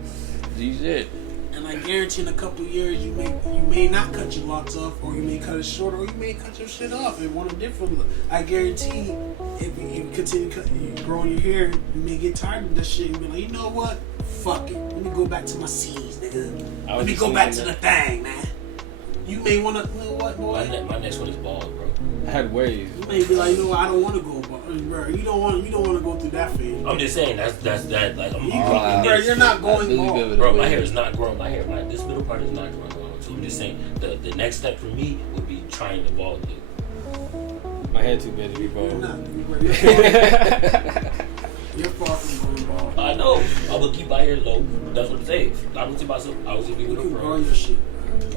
G shit. and I guarantee in a couple years you may not cut your locks off, or you may cut it short, or you may cut your shit off and want a different look. I guarantee if you continue growing your hair, you may get tired of that shit and be like, you know what? Fuck it. Let me go back to my C's, nigga. Let me go back to the thing, man. You may want to, you know what, boy? My next one is bald, bro. I had waves. You may be like, you know what? I don't want to go, bro. You don't want to go through that phase. I'm just saying that's that. Like I'm Bro, you're not going bald. Bro, my hair is not growing. This middle part is not growing long. So I'm just saying the next step for me would be trying the bald look. My head too big to be You're bald. not. You're far from going bald. I know. I would keep my hair low. That's what I'm saying. I would see myself. I was gonna be You with a can grow pro. your shit.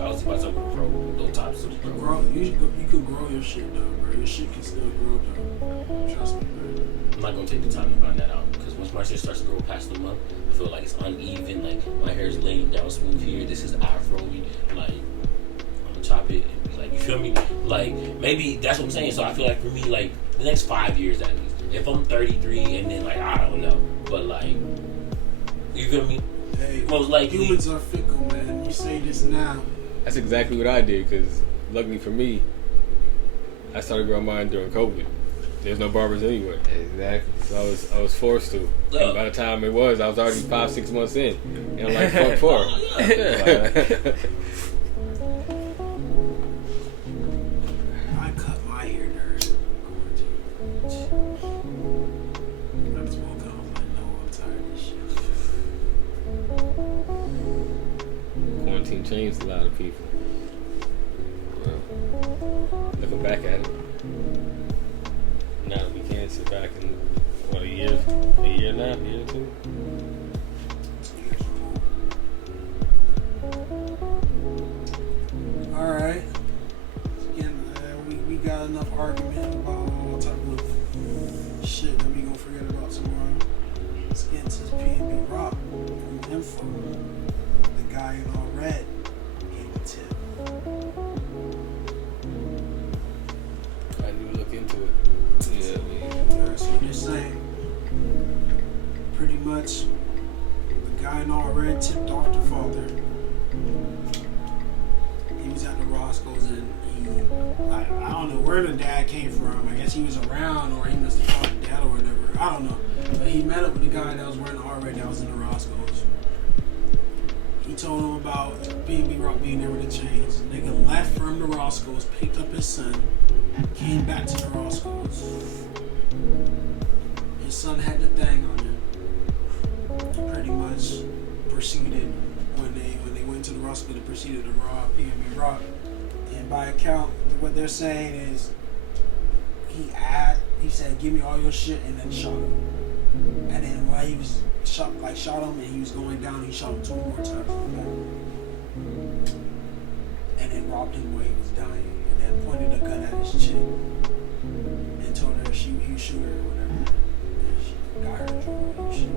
I would see myself with a pro. No tops. You can grow your shit though, bro. Your shit can still grow though. Trust me, bro. I'm not gonna take the time to find that out because once my shit starts to grow past the month, I feel like it's uneven. Like my hair is laying down smooth here. This is afro-y. Like I'm gonna chop it. And be like, you feel me? Like maybe that's what I'm saying. So I feel like for me, like the next 5 years at least. If I'm 33 and then like I don't know, but like you feel me? Hey, Most likely. humans are fickle, man. You say this now. That's exactly what I did, because luckily for me, I started growing mine during COVID. There's no barbers anywhere. Exactly. So I was forced to. And by the time it was, I was already 5-6 months in. And I'm like, fuck for it. I cut my hair during quarantine. I just woke up. I'm like, no, I'm tired of this shit. Quarantine changed a lot of people. Looking back at it, now that we can sit back in, what, a year now, a year or two? Alright. Again, we got enough argument about all type of shit that we gonna forget about tomorrow. Let's get into this P&B Rock from Info. The guy in all red gave a tip. I need to look into it. Yeah, So just saying, pretty much, the guy in all red tipped off the father. He was at the Roscoe's and I don't know where the dad came from. I guess he was around or he must have called the dad or whatever. I don't know. But he met up with the guy that was wearing the all red that was in the Roscoe's. He told him about B&B Rock being there with the chains. Nigga left from the Roscoe's, picked up his son, came back to the Roscoe's. His son had the thing on him. Pretty much proceeded when they went to the Roscoe, they proceeded to rob P&B Rock. And by account, what they're saying is he said, "Give me all your shit," and then shot him. And then while he was shot him, and he was going down, he shot him 2 more times in the back. And then robbed him while he was dying, and then pointed a gun at his chick and told her he would shoot her or whatever. And she got her in trouble and shit.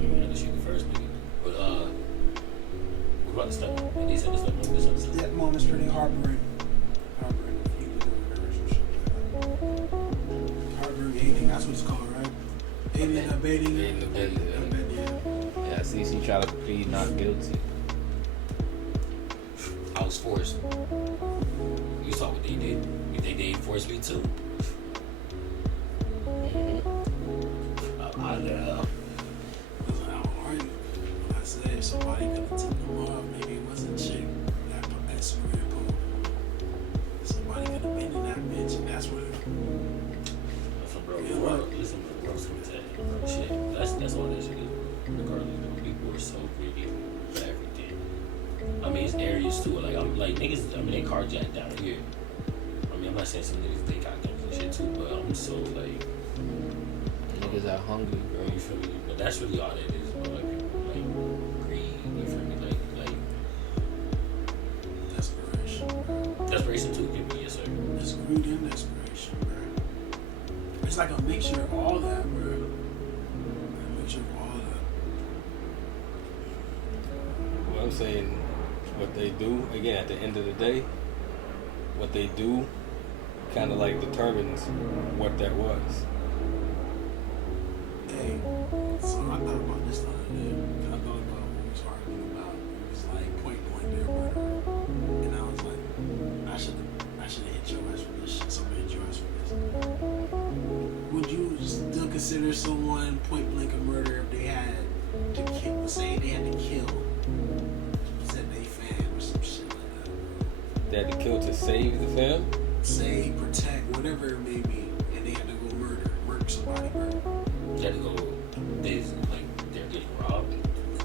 You know the shit first, nigga. But it's pretty heartbreaking. Heartbreaking. You can do it or some shit like that. Heartbreak aiding, that's what it's called, right? Aiding and abetting. Aiding and abetting, yeah. Yeah, see, she tried to plead not guilty. I was forced. You saw what they did. They forced me too. I let up. I said somebody could have took them off. Maybe it was a chick that swimming pool. Somebody could have been in that bitch, and that's what. Listen, bro. Listen, bro. Shit. That's all that shit is. Regardless, people are so greedy for everything. I mean, it's areas too. Like I'm like niggas. I mean, they carjack down here. I mean, I'm not saying some niggas they got guns and shit too, but I'm so like niggas are hungry, bro. You feel me? But that's really all that is, bro. Like people like greed. You feel me? Like desperation. Bro. Desperation too. Give me yes, sir. It's greed and desperation, bro. It's like a mixture of all that, bro. A mixture of all that. Well, I'm saying what they do, again, at the end of the day, what they do kind of like determines what that was. Hey, so I thought about this the other day. I thought about what we was arguing about. It was like point blank their murder. And I was like, I should have hit your ass for this shit. Somebody hit your ass for this. Would you still consider someone point blank a murder if they had to kill, say they had to kill, said they fan or some shit like that? They had to kill to save the fam? Say, protect, whatever it may be, and they had to go murder somebody, bro. They had to go. They're getting robbed.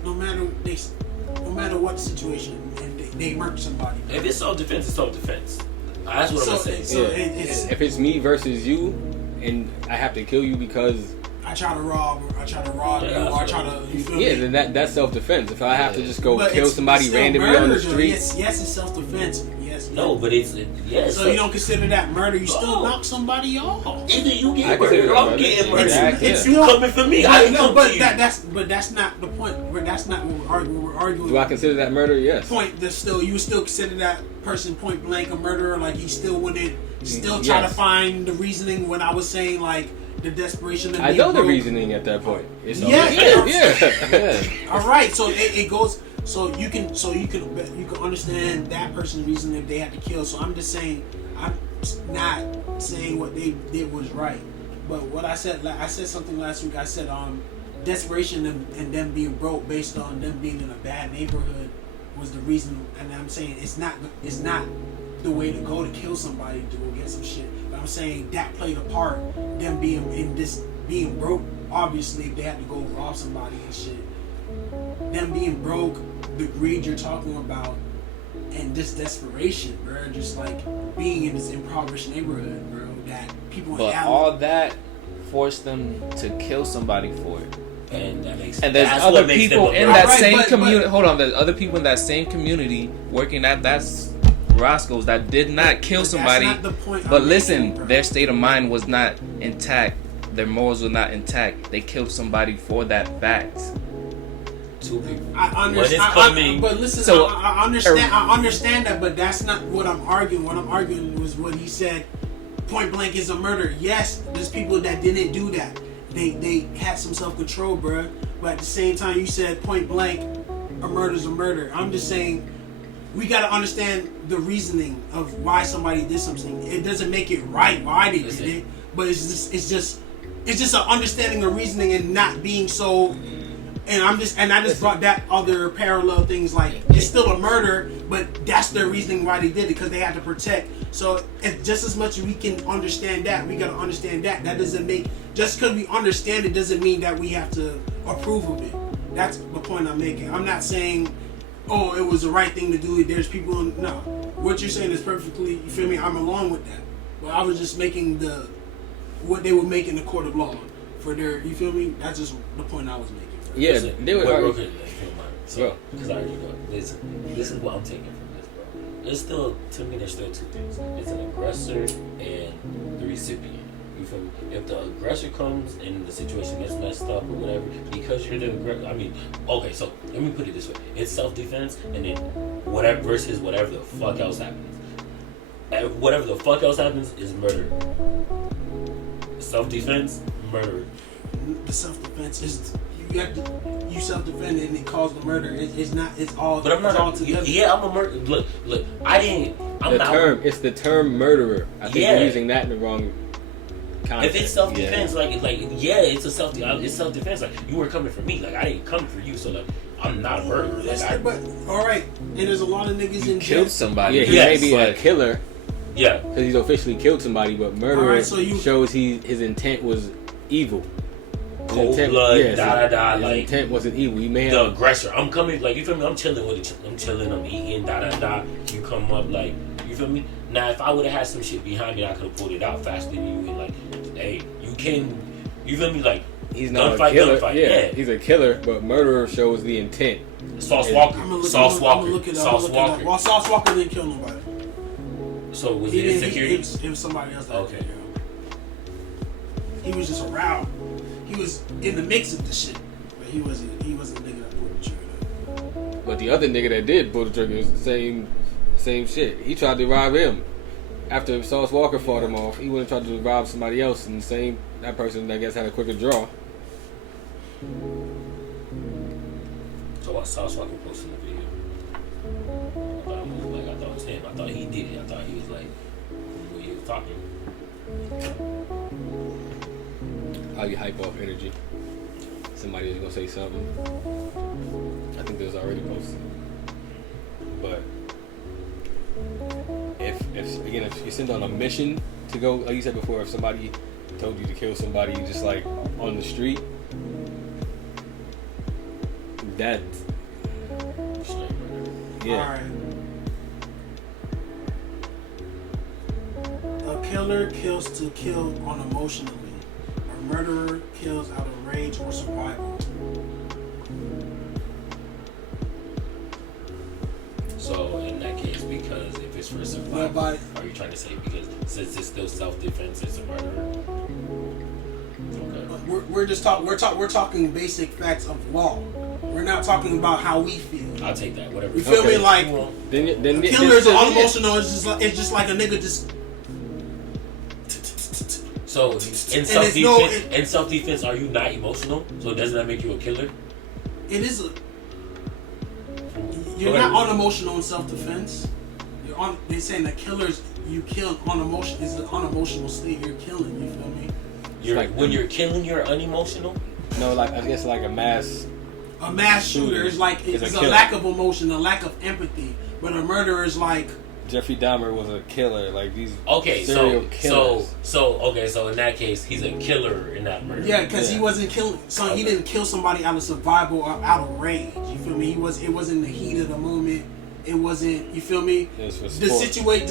No matter what situation, and they murk somebody. Bro. If it's self-defense, it's self-defense. That's what I'm saying. So yeah. If it's me versus you, and I have to kill you because I try to rob you, or I try to. You feel me? Then that's self-defense. If I have to just go but kill somebody randomly on the street, yes, it's self-defense. Yes. No, but it's yes. So you don't consider that murder? You still knock somebody off. Either you get murdered or I'm getting murdered. It's you coming for me. I know, but that's not the point. That's not what we're arguing. We're arguing. Do I consider that murder? Yes. Point. You still consider that person point blank a murderer? Like he still wouldn't try to find the reasoning when I was saying like the desperation. Of I know the reasoning at that point. Yeah. All right. So it goes. So you can understand that person's reason if they had to kill. So I'm just saying, I'm not saying what they did was right, but what I said something last week. I said desperation and them being broke based on them being in a bad neighborhood was the reason. And I'm saying it's not the way to go to kill somebody to go get some shit. But I'm saying that played a part. Them being broke. Obviously, if they had to go rob somebody and shit. Them being broke, the greed you're talking about, and this desperation, bro, just like being in this impoverished neighborhood, bro, that people. But all that forced them to kill somebody for it. And that makes. And there's other people in that same community. Hold on, there's other people in that same community working at that Roscoe's that did not kill somebody. That's not the point but I'm listen, making, their state of mind was not intact. Their morals were not intact. They killed somebody for that fact. Two people. I understand. But listen, so, I understand that, but that's not what I'm arguing. What I'm arguing was what he said. Point blank is a murder. Yes, there's people that didn't do that. They had some self-control, bruh. But at the same time, you said point blank, a murder's a murder. I'm just saying, we gotta understand the reasoning of why somebody did something. It doesn't make it right why they did it, but it's just an understanding of reasoning and not being so. And I just brought that other parallel things like it's still a murder, but that's their reasoning why they did it because they had to protect. So if just as much as we can understand that, we gotta understand that. That doesn't make just because we understand it doesn't mean that we have to approve of it. That's the point I'm making. I'm not saying, oh, it was the right thing to do. There's people. No, what you're saying is perfectly. You feel me? I'm along with that. But I was just making what they would make in the court of law for their. You feel me? That's just the point I was making. Yeah, listen, they were. Okay, because I already know. This is what I'm taking from this, bro. It's still, to me, there's still two things. It's an aggressor and the recipient. You feel me? If the aggressor comes and the situation gets messed up or whatever, because you're the aggressor, I mean, okay, so let me put it this way. It's self-defense and then whatever versus whatever the fuck else happens. Whatever the fuck else happens is murder. Self-defense, murder. The self-defense is you self-defend and it caused the murder. It's not. It's all. But I'm not all together. Yeah, I'm a murderer. Look. I didn't. I'm not. It's the term murderer. I think you're using that in the wrong context. If it's self-defense, it's a self-defense. Like, you were coming for me. Like, I didn't come for you. So, like, I'm not a murderer. Like, but all right, and there's a lot of niggas in Killed jail. somebody. Yeah, he may be a killer. Yeah, because he's officially killed somebody, but murderer shows his intent was evil. Cold blood, his like intent wasn't evil. He may the have aggressor. I'm coming, like, you feel me? I'm chilling with it. I'm chilling. I'm eating. You come up, like, you feel me? Now, if I would have had some shit behind me, I could have pulled it out faster than you. And like, hey, you feel me? Like, he's not gunfight, a killer. gunfight. Yeah, he's a killer, but murderer shows the intent. Sauce Walker. Sauce Walker. Well, Sauce Walker didn't kill nobody. So was it insecurity? It was somebody else. Okay. He was just around. He was in the mix of the shit, but he wasn't the nigga that pulled the trigger. But the other nigga that did pull the trigger was the same shit. He tried to rob him. After Sauce Walker fought him off, he went and tried to rob somebody else, and that person, I guess, had a quicker draw. So what Sauce Walker posted the video? I thought it was him. I thought he did it. I thought he was like, when he was talking. How you hype off energy. Somebody was gonna say something. I think it was already posted. But if you send on a mission to go, like you said before, if somebody told you to kill somebody just like on the street, that Alright. A killer kills to kill unemotionally. A murderer kills out of rage or survival. So in that case, because if it's for survival, are you trying to say because since it's still self-defense, it's a murderer? Okay. We're talking basic facts of law. We're not talking about how we feel. I'll take that. Whatever. You feel me? Like then killers are unemotional. It's just like a nigga just. So in self-defense, are you not emotional? So doesn't that make you a killer? It is a. You're not unemotional in self-defense. They're saying that killers you kill unemotional is an unemotional state. You're killing. You feel me? When you're killing, you're unemotional. No, like I guess like a mass shooter is like it's a lack of emotion, a lack of empathy. But a murderer is like Jeffrey Dahmer was a killer. Like these serial killers. So in that case, he's a killer in that murder. Yeah, because he wasn't killing. So he didn't kill somebody out of survival or out of rage. You feel me? It wasn't the heat of the moment. It wasn't. You feel me? It was for the sport.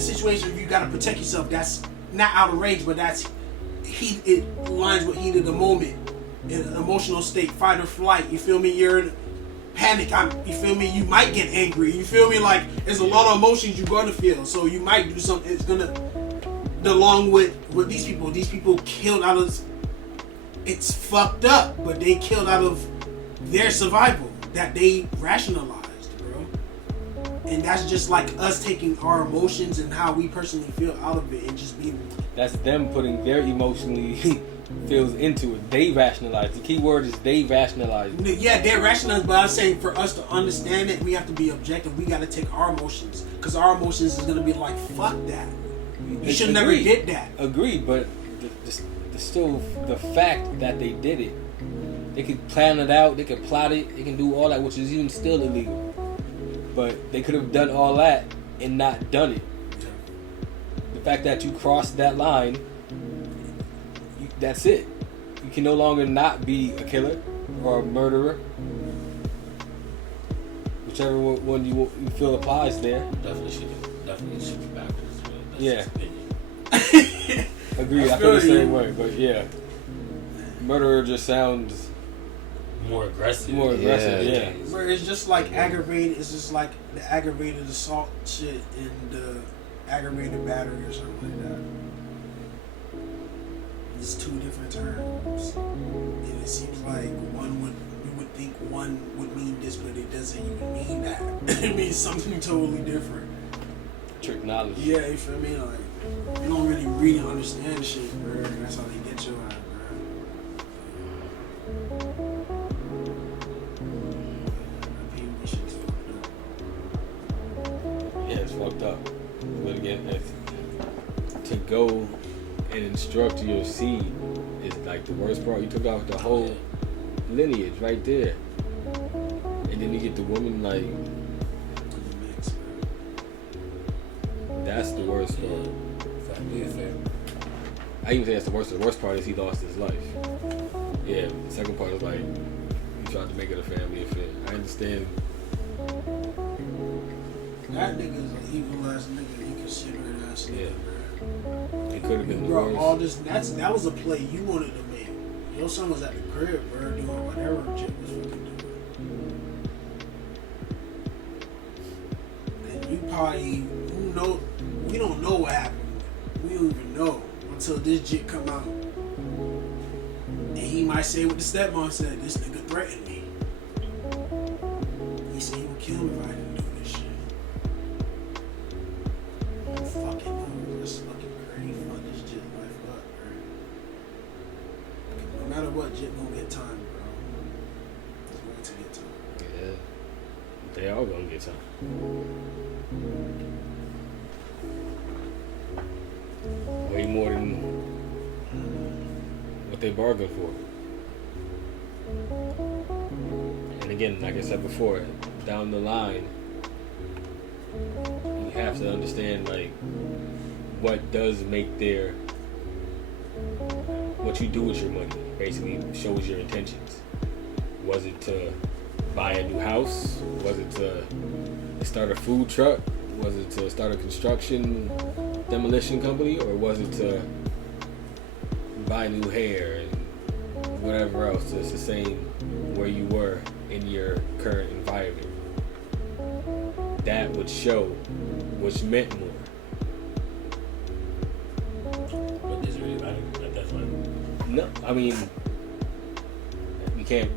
situation. If you got to protect yourself, that's not out of rage, but that's heat. It aligns with heat of the moment. In an emotional state, fight or flight. You feel me? You're in panic. You feel me? You might get angry. You feel me? Like there's a lot of emotions you're gonna feel. So you might do something. It's gonna along with these people. These people killed out of. It's fucked up, but they killed out of their survival that they rationalized, bro. And that's just like us taking our emotions and how we personally feel out of it and just being. That's them putting their emotionally feels into it. They rationalize. The key word is they rationalize. Yeah, they're rationalized, but I'm saying for us to understand it, we have to be objective. We got to take our emotions, because our emotions is gonna be like, fuck that. You should never did that. Agreed, but still the fact that they did it, they could plan it out, they could plot it, they can do all that, which is even still illegal. But they could have done all that and not done it. The fact that you crossed that line, that's it. You can no longer not be a killer or a murderer. Whichever one you feel applies there. Definitely should be backwards. But yeah. Opinion. Agree. I feel the same way, but yeah. Murderer just sounds more aggressive. Yeah. Where it's just like aggravated. It's just like the aggravated assault shit and the aggravated battery or something like that. it's two different terms, and it seems like you would think one would mean this, but it doesn't even mean that. It means something totally different. Trick knowledge. Yeah, you feel me? Like, you don't really read and understand shit, bro. That's how they get your ass, bro. Yeah, it's fucked up. But again, to go and instruct your seed is like the worst part. You took out the whole lineage right there, and then you get the woman like. That's the worst part. I even think that's the worst. The worst part is he lost his life. Yeah, the second part is like he tried to make it a family affair. I understand. That nigga's an evil ass nigga. He considerate ass nigga, bro. It could have been the Bro, worst. all this, that was a play you wanted to make. Your son was at the crib, bro, doing whatever Jim was fucking doing. And you probably, we don't know what happened. We don't even know until this jit come out. And he might say what the stepmom said, this nigga threatened me. He said he would kill me if I didn't do this shit. I'm fucking over this fucking crazy. Fuck this jit life up, bro. No matter what, jit gonna get time, bro. It's going to get time. Yeah, they all gonna get time. Way more than what they bargained for. And again, like I said before, down the line, you have to understand like what does make what you do with your money basically shows your intentions. Was it to buy a new house? Was it to start a food truck? Was it to start a construction demolition company, or was it to buy new hair and whatever else to sustain where you were in your current environment? That would show which meant more. But does it really matter at that point? No, I mean,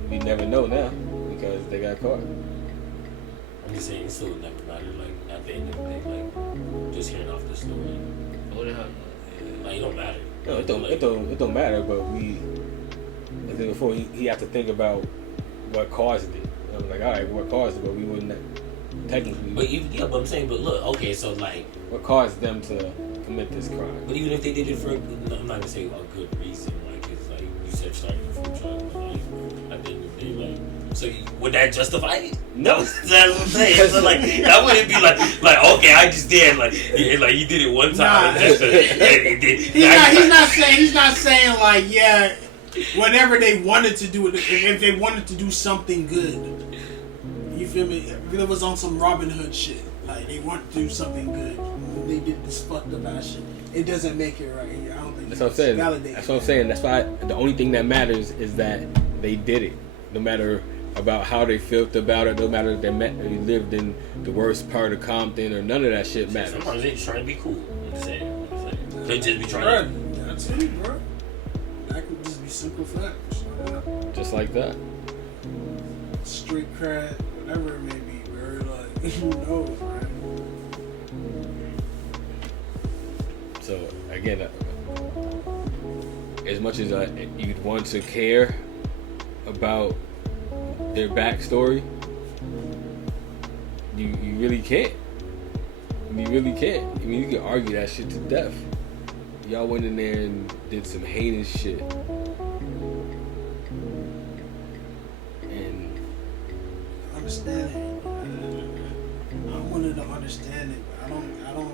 we never know now because they got caught. I'm just saying, it still would never matter. Like at the end of the day, like just hearing off the story, like it don't matter. No, it don't matter. But I think before he have to think about what caused it. I'm like, all right, what caused it? But we wouldn't technically. But I'm saying, but look, okay, so like, what caused them to commit this crime? But even if they did it for, I'm not gonna say a good reason. Like it's like you said, starting a food truck, but like at the end of the day, like. So would that justify it? No, that's what I'm saying. So like that wouldn't be like okay, I just did like you did it one time. Nah. He's not saying like yeah, whatever they wanted to do, if they wanted to do something good, you feel me? If it was on some Robin Hood shit, like they wanted to do something good, they did this fucked up ass shit. It doesn't make it right. I don't think that's what I'm saying. That's what I'm saying. That's why the only thing that matters is that they did it, no matter about how they felt about it, no matter if they lived in the worst part of Compton or none of that shit matters. Sometimes they just trying to be cool. I'm just saying. They just be trying to. That's it, bro. That could just be simple facts. Just like that. Street cred, whatever it may be, bro. Like, who knows, man? So, again, as much as you'd want to care about their backstory, you really can't. You really can't. I mean, you can argue that shit to death. Y'all went in there and did some heinous shit. And understand it. I wanted to understand it, but I don't know.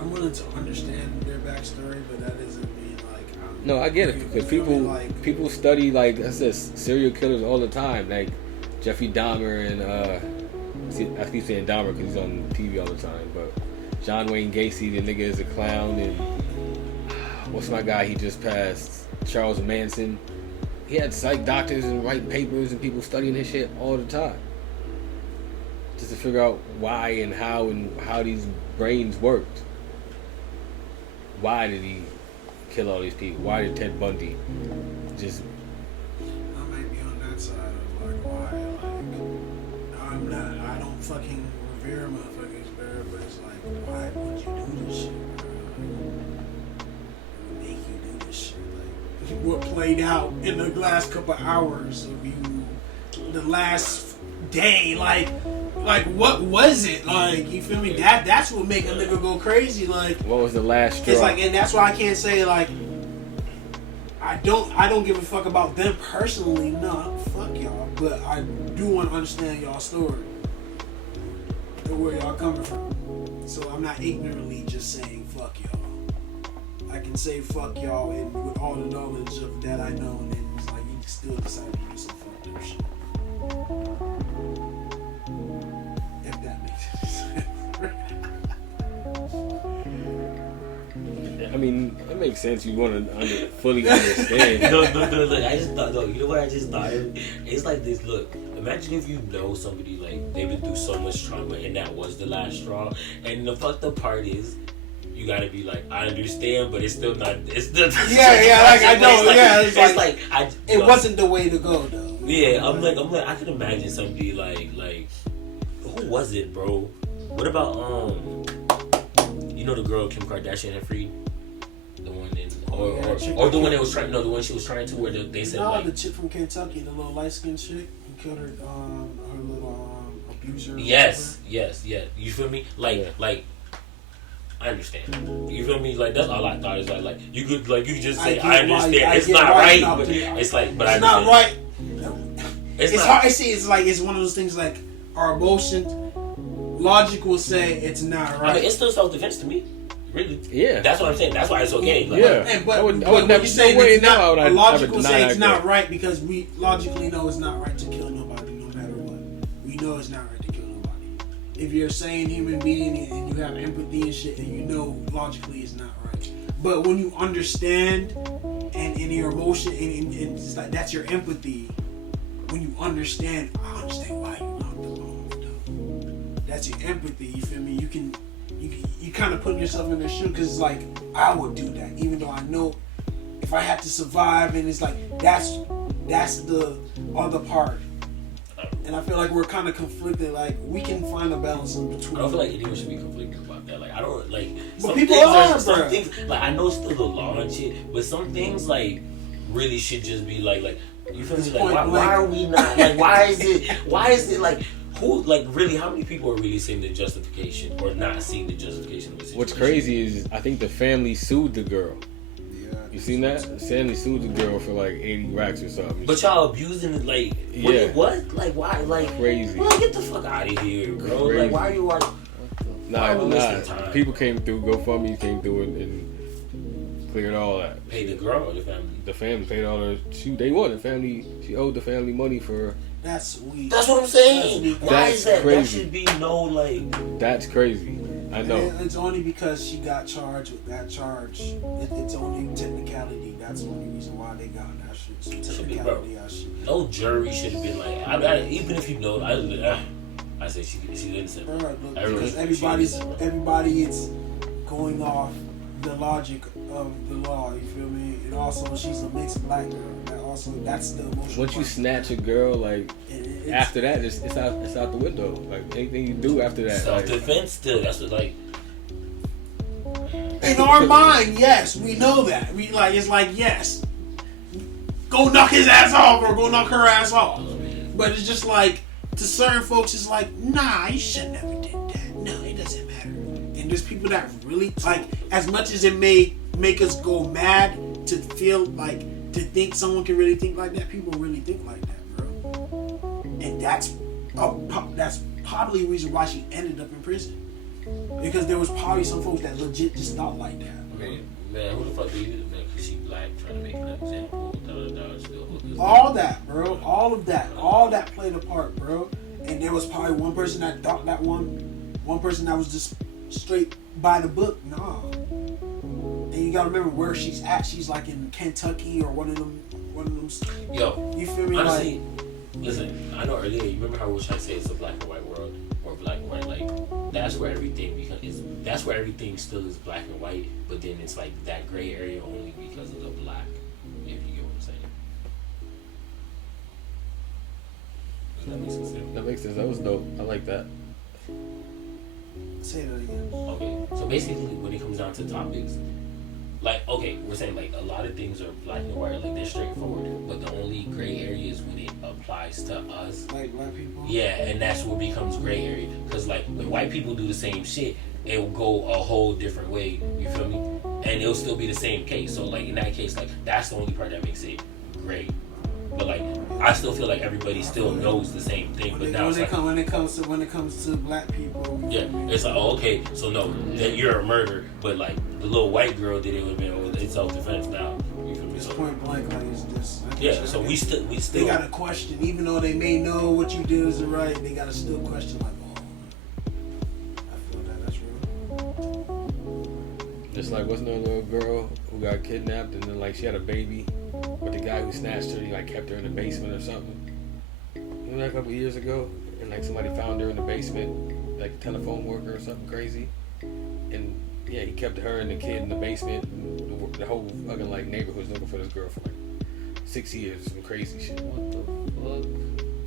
I'm willing to understand their backstory, but that doesn't mean like no, I get it because people study like I said serial killers all the time, like Jeffrey Dahmer and I keep saying Dahmer because he's on TV all the time, but John Wayne Gacy, the nigga is a clown, and what's my guy? He just passed, Charles Manson. He had psych doctors and writing papers and people studying his shit all the time, just to figure out why and how these brains worked. why did he kill all these people? Why did Ted Bundy just? I might be on that side of like why, like I don't fucking revere motherfuckers, bro, but it's like why would you do this shit, bro? Like, what make you do this shit? Like what played out in the last couple hours of you, the last day, like what was it? Like you feel me? That's what make a nigga go crazy. Like What was the last straw? it's like, and that's why I can't say like I don't give a fuck about them personally. No, fuck y'all. But I do want to understand y'all's story and where y'all coming from. So I'm not ignorantly just saying fuck y'all. I can say fuck y'all and with all the knowledge of that I know, and then it's like you still decide to do some fucked up shit. If that makes sense. I mean, it makes sense. You want to fully understand. No, look, I just thought, you know what I just thought of? It's like this, look, imagine if you know somebody, like, they've been through so much trauma and that was the last straw, and the fucked up part is, you gotta be like, I understand, but it's still not, it's still yeah, like, I know, it wasn't the way to go, though. Yeah, I'm like, I can imagine somebody like, who was it, bro? What about, you know the girl Kim Kardashian had freed? The one in, or the one that was trying, no, the one she was trying to, where they said no, like, the chick from Kentucky, the little light skinned chick, who killed her little abuser. yes, yeah. You feel me? Like, I understand. You feel me? Like that's all I thought is like you could just say I understand. It's not right, but it's like, but it's not right. It's hard. I see. It's like it's one of those things like our emotion, logic will say it's not right. I mean, it's still self-defense to me. Really? Yeah. That's what I'm saying. That's why it's okay. Like, yeah. But I would when never you say no way it's not, now. logic will say it's not right because we logically know it's not right to kill nobody, no matter what. We know it's not right to kill nobody. If you're a sane human being and you have empathy and shit, and you know logically it's not right. But when you understand and in your emotion and it's like that's your empathy. When you understand, I understand why you knocked them off. Though. That's your empathy. You feel me? You kind of put yourself in their shoes because it's like I would do that, even though I know if I had to survive, and it's like that's the other part. And I feel like we're kind of conflicted. Like we can find a balance in between. I don't feel like anyone should be conflicted about that. Like I don't like. But people are, some things like I know it's still the law and shit, but some things like really should just be like you feel me? Like why are we not like why is it like who like really how many people are really seeing the justification or not seeing the justification of the situation? What's crazy is I think the family sued the girl. You seen that? The family sued the girl for like 80 racks or something. But y'all abusing it like what? Like why? Like crazy. Bro, get the fuck out of here, bro. Crazy. Like why are you watching? Nah. People came through. GoFundMe came through and cleared all that. Paid the girl or the family? The family paid all her. They won. The family. She owed the family money for. That's weak. That's what I'm saying. Why is that? Crazy. That should be no like. That's crazy. I know. And it's only because she got charged with that charge. It's only technicality. That's the only reason why they got that shit. So technicality, no jury should have been like. Even if you know, I say she innocent. Because everybody is going off the logic of the law. You feel me? And also, she's a mixed black girl. That's the emotional. Once you snatch a girl, like after that, it's out the window. Like anything you do after that, self-defense still. That's what like. In our mind, yes, we know that. We like it's like yes, go knock his ass off or go knock her ass off. But it's just like to certain folks, it's like nah, you should never did that. No, it doesn't matter. And there's people that really like as much as it may make us go mad to feel like to think someone can really think like that. People really think like that, bro. And that's probably the reason why she ended up in prison. Because there was probably some folks that legit just thought like that. Man, who the fuck do you think? Because she black, trying to make an example. All that, bro. All of that. All that played a part, bro. And there was probably one person that thought that one person that was just straight by the book. Nah. And you gotta remember where she's at. She's like in Kentucky or one of them. Yo, you feel me? Honestly, listen. I know earlier. You remember how I wish I say it's a black and white world or black and white like that's where everything that's where everything still is black and white, but then it's like that gray area only because of the black. If you get what I'm saying. Does that make sense? That makes sense. That was dope. I like that. Say that again. Okay, so basically, when it comes down to topics, like, okay, we're saying like a lot of things are black and white, like they're straightforward, but the only gray area is when it applies to us. Like black people. Yeah, and that's what becomes gray area. Cause like when white people do the same shit, it will go a whole different way. You feel me? And it'll still be the same case. So like in that case, like that's the only part that makes it gray. But like I still feel like everybody still knows the same thing. But now it's like, when it comes to black people. yeah, it's like, oh, okay, so no, that you're a murderer, but like the little white girl did it with me. Oh, it's self-defense now. You feel me? It's So, point blank, like it's just. yeah, so we still. They gotta question, even though they may know what you did is right. They gotta still question, like, oh, I feel that. That's real. Just like, wasn't there a little girl who got kidnapped and then like she had a baby, but the guy who snatched her, he like kept her in the basement or something. Wasn't that a couple years ago? And like somebody found her in the basement, like a telephone worker or something crazy. And yeah, he kept her and the kid in the basement. And the whole fucking like neighborhood was looking for this girl for like 6 years. Some crazy shit. What the fuck?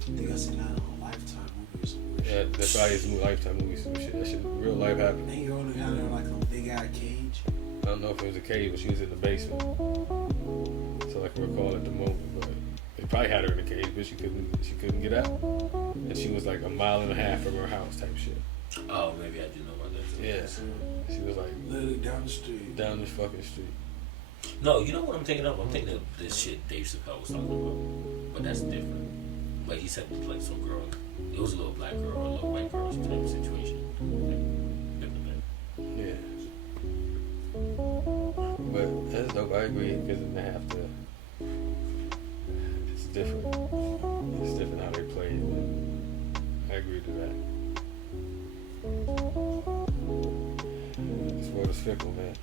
I think I seen that on Lifetime movie or something. Yeah, that probably is a Lifetime movie. Some shit. That shit real life happened. They only had her like a big ass cage. I don't know if it was a cage, but she was in the basement. So I can recall at the moment, but they probably had her in a cage, but she couldn't get out. And she was like a mile and a half from her house type shit. Oh, maybe I did know about that too. Yeah. She was like Literally down the street. down this fucking street. No, you know what I'm thinking of? I'm thinking of this shit Dave Chappelle was talking about. But that's different. Like he said, like some girl, it was a little black girl or a little white girl type of situation. Like, different thing. Yeah. But that's dope. I agree because they have to. It's different. It's different how they play it. I agree to that. This world is fickle, man.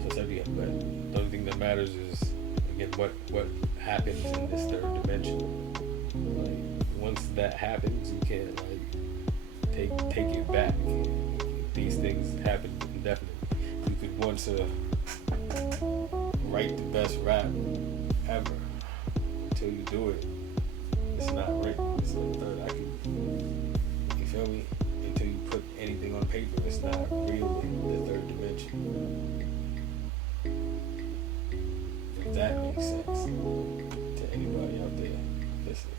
As I said, yeah, but the only thing that matters is again what happens in this third dimension. Like once that happens, you can't like take it back. These things happen indefinitely. You could want to write the best rap ever until you do it. It's not written. It's not third. You feel me? Until you put anything on paper, it's not real in the third dimension. If that makes sense to anybody out there listening.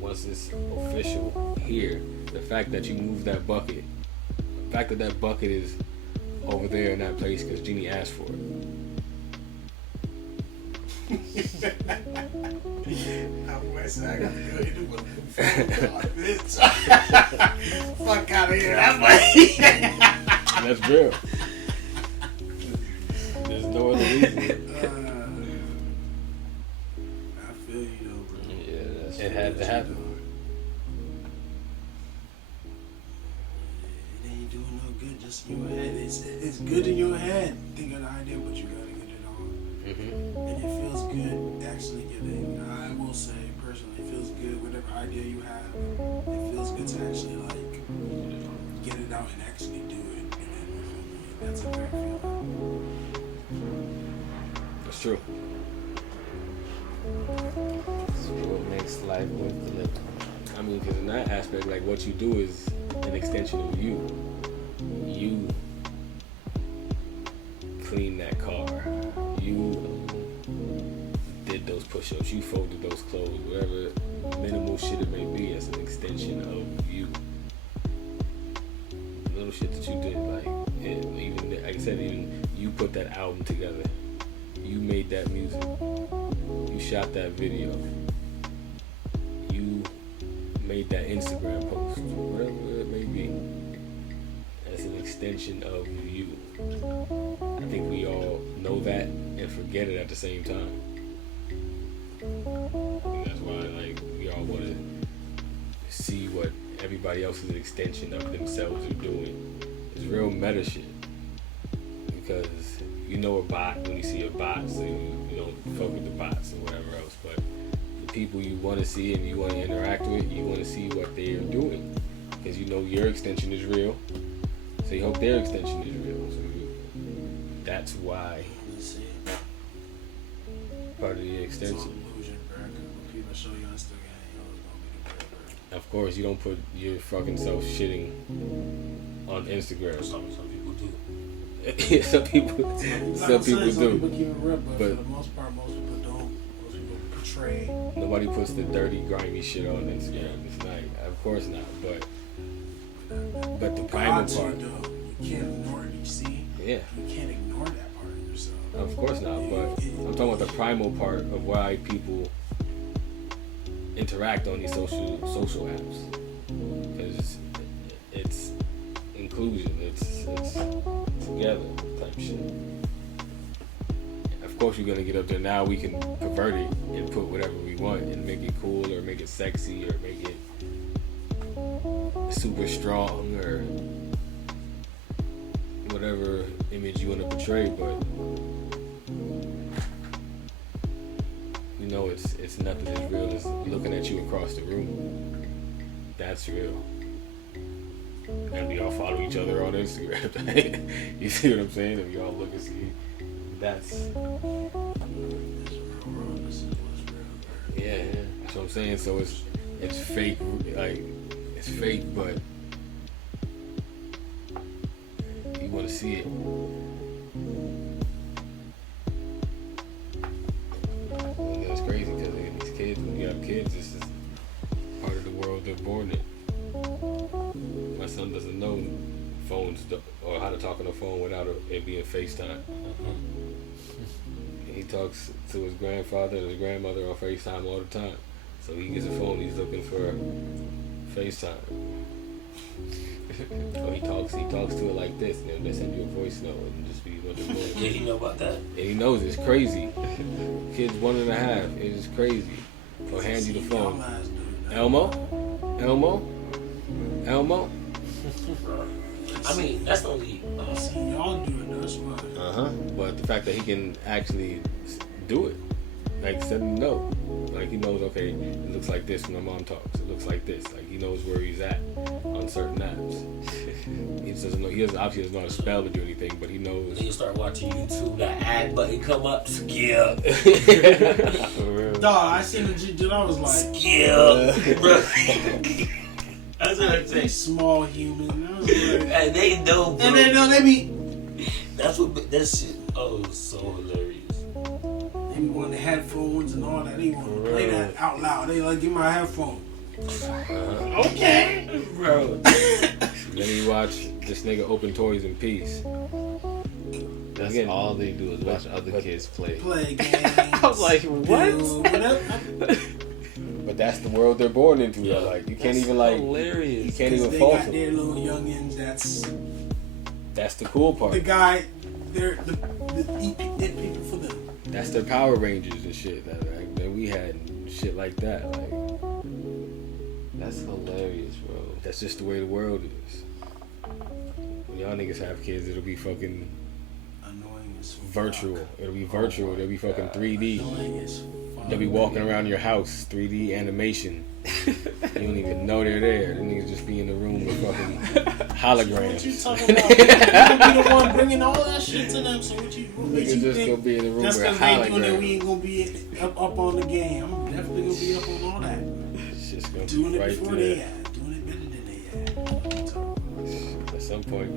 Once it's official here, the fact that you move that bucket, the fact that that bucket is over there in that place because Jeannie asked for it. I gotta go hit him with a bitch. Fuck out of here. That's real. There's no other reason. I feel you though, bro. Yeah, it had to happen. It ain't doing no good just in your head. It's good in your head. Think of the idea, but you gotta get it on. And it feels good actually getting. I will say personally, it feels good. Whatever idea you have, it feels good to actually like get it out and actually do it. And that's a great feeling. That's true. That's what makes life worth the living. I mean, because in that aspect, like what you do is an extension of you. You clean that car. You did those push-ups. You folded those clothes. Whatever minimal shit it may be, it's an extension of you. Little shit that you did, like even like I said, even you put that album together. You made that music. You shot that video. You made that Instagram post. Whatever it may be. That's an extension of you. I think we all know that and forget it at the same time. And that's why like we all want to see what everybody else's extension of themselves are doing. It's real meta shit. Because you know a bot when you see a bot, so you don't fuck with the bots or whatever else. But people you want to see and you want to interact with, you want to see what they are doing. Because you know your extension is real. So you hope their extension is real. So that's why part of the extension. It's an illusion, bro. 'Cause when people show you on Instagram, you know it's gonna be the real, bro. Of course, you don't put your fucking self shitting on Instagram. Some people do. Yeah, some people do. Some people keep it real, but But for the most part, most people don't. Most people portray. nobody puts the dirty, grimy shit on Instagram. It's not, of course not. But the primal God, part. you can't ignore it. You see? Yeah. You can't ignore that part of yourself. Of course not, but I'm talking about the primal part of why people interact on these social apps. Because it's inclusion, it's together type shit. Of course, you're gonna get up there now. We can pervert it and put whatever we want and make it cool or make it sexy or make it super strong or whatever image you want to portray, but you know it's nothing as real as looking at you across the room. That's real. And we all follow each other on Instagram. You see what I'm saying? And we all look and see. That's yeah. That's what I'm saying. So it's fake, like it's fake, but you want to see it. And it's crazy because these kids, when you have kids, this is part of the world they're born in. My son doesn't know phones or how to talk on the phone without it being FaceTime. He talks to his grandfather and his grandmother on FaceTime all the time. So he gets a phone, he's looking for FaceTime. Or he talks to it like this, and then they send you a voice note and just be what they're doing. Did he know about that? And he knows it's crazy. Kid's 1.5, it is crazy. Or hand you the phone. Elmo? I mean, that's only. See, y'all do it, that's why. But the fact that he can actually do it, like send him a note, like he knows, okay, it looks like this when my mom talks. It looks like this. Like he knows where he's at on certain apps. He just doesn't know. He obviously doesn't know how to spell it or anything, but he knows. Then you start watching YouTube, that ad button come up, skip. Dog, I seen the dude. I was like, skip, bro. That's what I'm saying. Small human. I was like, And they know, bro. and they know they be. That's what that shit. Oh, so hilarious. They be wanting the headphones and all that. They want to play that out loud. They like, give me my headphone. Okay, bro. Then you watch this nigga open toys in peace. That's Again, all they do is watch other kids play. Play games. I was like, what? Whatever. But that's the world they're born into. Yeah. Like you can't even like hilarious. You can't even they fault got them. their little youngins. That's the cool part. the guy. They're the it people for them. That's their Power Rangers and shit that we had and shit like that. Like That's hilarious, bro. that's just the way the world is. When y'all niggas have kids, it'll be fucking Annoying as fuck. virtual. It'll be virtual. They'll be fucking 3D. Annoying as fuck. They'll be walking around your house, 3D animation. You don't even know they're there. The niggas just be in the room with fucking holograms. What you talking about? You gonna be the one bringing all that shit to them. So what makes Niggas you just think gonna be in the room just with because they doing it, we holograms. ain't gonna be up on the game? I'm definitely gonna be up on all that. It's just gonna Doing be it right before there. they had. Doing it better than they had. At some point.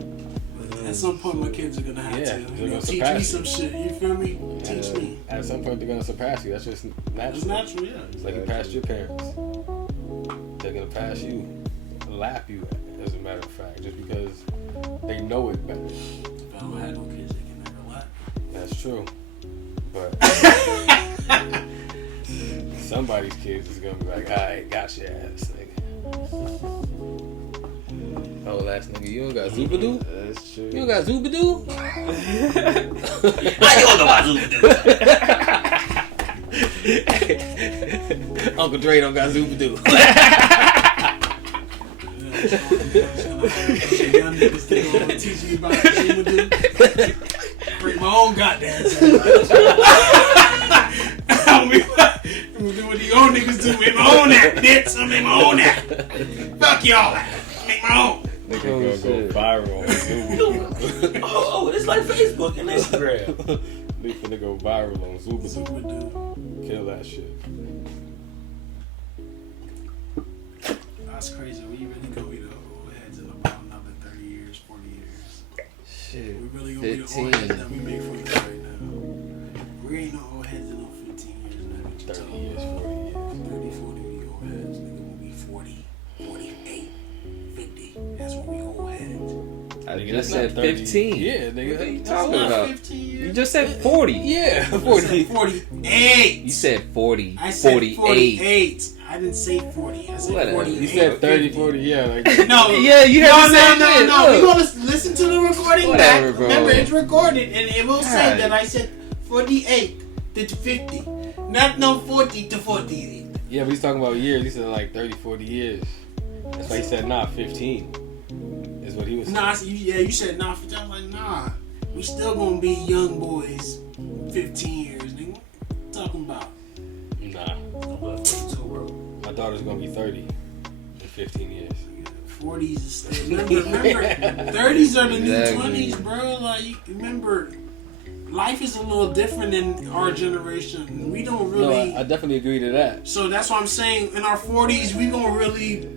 At some point, my kids are gonna have Yeah, to they're gonna teach me surpass some you. shit. You feel me? Teach me. At some point, they're gonna surpass you. That's just natural. It's natural, yeah. It's like you passed your parents. They're gonna pass you, lap you, as a matter of fact, just because they know it better. If I don't have no kids, they can never lap. That's true. But somebody's kids is gonna be like, alright, got your ass, nigga. Oh, last nigga, you don't got Zoobadoo? That's true. You don't got Zoobadoo? I don't know about Zoobadoo. Uncle Dre don't got Zoobadoo. Young niggas still gonna teach me about Zoobadoo. Bring my own goddamn self. gonna do what the old niggas do. Make my own app, bitch. I make my own app. Fuck y'all app. Make my own. Nigga gonna go viral on Zuba. Oh, it's like Facebook and Instagram. Nigga finna go viral on Zuba. Kill that shit. That's crazy. We really gonna be the old heads in about another 30 years, 40 years. Shit. We really gonna be the old heads that we make fun of right now. We ain't no old heads in no 15 years now. 30 years, 40 years. 30, 40 old heads. Nigga, we'll be 40, 48, 50. That's what we old heads. I just said 15. Yeah, nigga. What are you That's talking not about? 15 years. You just said 40. Yeah, I 40. said 48. You said 40. I said 48. 48. I didn't say 40. I said Whatever. 48. You said 30, 40, yeah. Like, No. Yeah, you have the same shit. No. Look. We're going to listen to the recording Whatever, back. bro. Remember, it's recorded, and it will say God. that I said 48 to 50. Not no 40 to 48. yeah, but he's talking about years. He said like 30, 40 years. That's why he said, nah, 15. Is what he was saying. Nah, you said nah. I was like, nah. We still going to be young boys 15 years, nigga. What you talking about? Nah. My daughter's gonna be 30 in 15 years. 40s is still. Remember 30s are the new Exactly. 20s, bro. Like, remember, life is a little different in our generation. We don't No, really. I definitely agree to that. So that's why I'm saying in our 40s, we gonna really.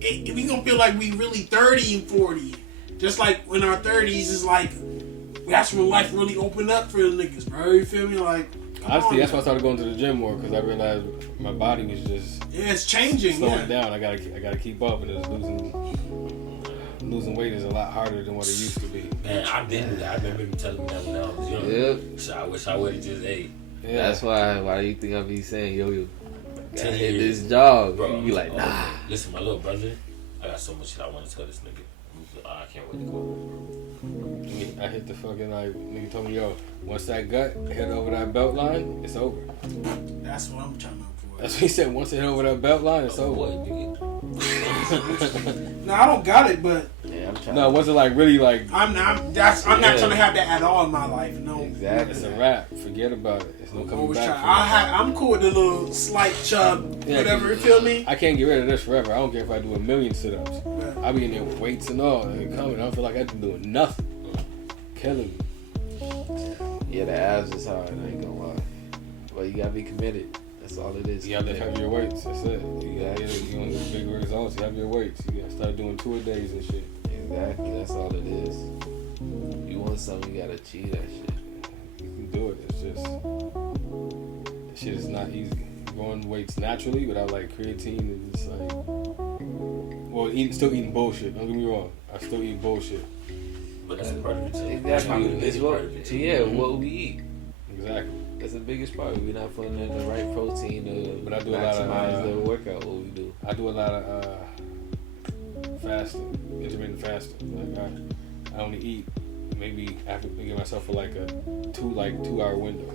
We gonna feel like we really 30 and 40. Just like in our 30s is like. That's when life really opened up for the niggas, bro. You feel me? Like. Honestly, that's why I started going to the gym more because I realized my body was just Yeah, it's changing. slowing Yeah. down. I gotta keep up, and it's losing weight is a lot harder than what it used to be. Man, I remember you telling me that when I was young. Yep. So I wish I would have just ate. Yeah. That's why do you think I be saying, yo, 10 gotta hit years. this job? Bro, You be like, oh, nah. Listen, my little brother, I got so much shit I want to tell this nigga. I can't wait to go. I hit the fucking like nigga told me, yo, once that gut hit over that belt line, it's over. That's what I'm trying to look for. That's what he said. Once it hit over that belt line, it's over. Boy, nigga. No, I don't got it, but Yeah, I'm trying. No, it wasn't like really like I'm not trying to have that at all in my life. No, Exactly. it's a wrap. Forget about it. It's no coming Always back. try. from it. I'm cool with the little slight chub, Yeah, whatever. You feel me? I can't get rid of this forever. I don't care if I do 1,000,000 sit-ups. Right. I be in there with weights and all. And coming, I don't feel like I've been doing nothing. Killing me. Yeah, the abs is hard. I ain't gonna lie. But you gotta be committed. That's all it is. You gotta lift heavier weights. That's it. You gotta get it. You want to get big results. You have your weights. You gotta start doing 2-a-days and shit. Exactly. That's all it is. You want something, you gotta achieve that shit. You can do it. It's just shit is not easy. Growing weights naturally without like creatine is just like still eating bullshit. Don't get me wrong. I still eat bullshit. But that's a part of it too. That's probably Exactly. the It's biggest what, part of it too. yeah, what we eat. Exactly. That's the biggest part. We're not putting in the right protein to But I do a lot of, maximize the workout. What we do. I do a lot of fasting, intermittent fasting. Like I only eat maybe after I give myself like a 2-hour window.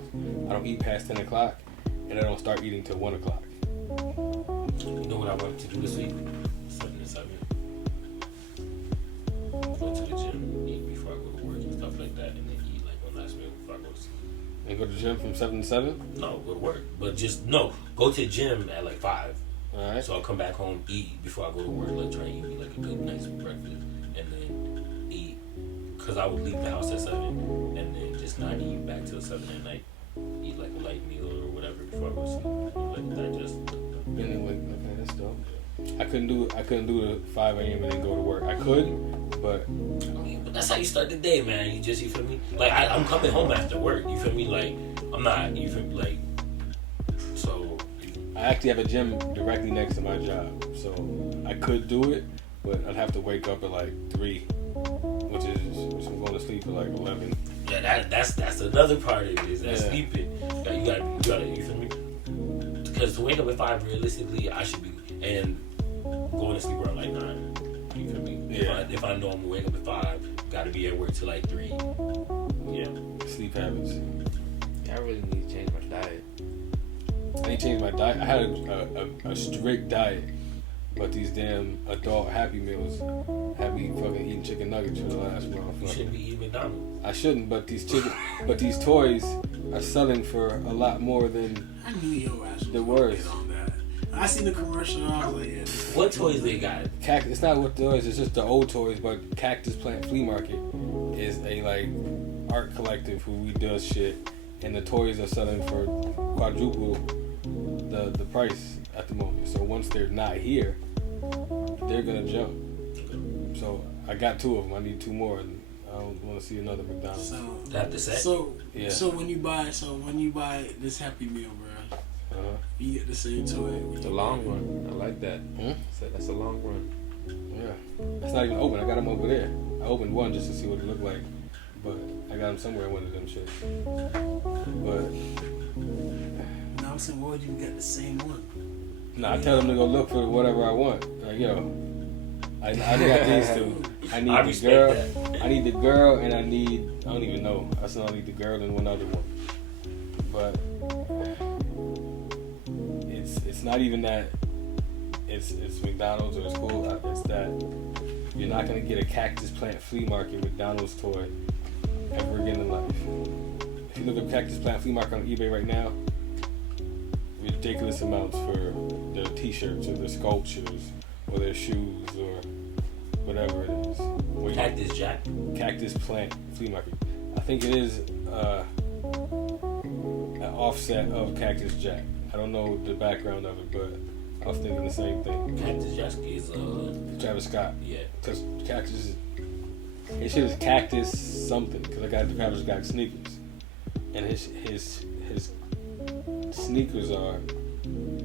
I don't eat past 10 o'clock, and I don't start eating till 1 o'clock. You know what I wanted to do this week? 7 to 7. Go to the gym, eat before I go to work and stuff like that, and then eat like one last meal before I go to sleep. And go to the gym from 7 to 7. No, go to work. But just, no, go to the gym at like 5. All right. So I'll come back home, eat before I go to work, like try and eat me like a good, nice breakfast, and then eat. Because I would leave the house at 7, and then just not eat back till 7 at night. Eat like a light meal or whatever before I go to sleep. Like digest. Anyway, okay, that's dope. I couldn't do the 5 a.m. and then go to work. I could, but I mean, but that's how you start the day, man. You feel me? Like, I'm coming home after work, you feel me? Like, I'm not, you feel me? Like, so. I actually have a gym directly next to my job, so I could do it, but I'd have to wake up at like 3, which I'm going to sleep at like 11. Yeah, that's another part of it, is that Yeah. sleeping. Like, you gotta, you feel me? Because to wake up at 5, realistically, I should be, and going to sleep around like 9. You feel me? Yeah. If I know I'm gonna wake up at 5, gotta be at work till like 3. Yeah. Sleep habits. I really need to change my diet. I need to change my diet. I had a strict diet, but these damn adult Happy Meals have not be fucking eating chicken nuggets for the last month. You shouldn't be eating McDonald's. I shouldn't, but these toys are selling for a lot more than I knew your ass was the gonna worst. get on that. I seen the commercial. I was like, yeah. What toys they got? It's not what toys. It's just the old toys. But Cactus Plant Flea Market is a like art collective who redoes shit, and the toys are selling for quadruple the price at the moment. So once they're not here, they're gonna jump. So I got 2 of them. I need 2 more. And I don't want to see another McDonald's. So when you buy this Happy Meal, bro, you get the same toy. It's a long run. I like that. That's a long run. Yeah, it's not even open. I got them over there. I opened one just to see what it looked like, but I got them somewhere in one of them shit. But now I'm saying, why would you get the same one? I tell them to go look for whatever I want. Like, yo, I got these 2. I need the girl. I need the girl, and I don't even know. I still need the girl and one other one. But it's not even that. It's McDonald's or it's cool. It's that you're not gonna get a Cactus Plant Flea Market McDonald's toy ever again in life. If you look at Cactus Plant Flea Market on eBay right now, ridiculous amounts for their T-shirts or their sculptures or their shoes or whatever it is. Cactus Jack? Cactus Plant Flea Market. I think it is an offset of Cactus Jack. I don't know the background of it, but I was thinking the same thing. Cactus Jack is Travis Scott. Yeah. Because Cactus, his shit is Cactus something. Because I got the Travis Scott sneakers, and his sneakers are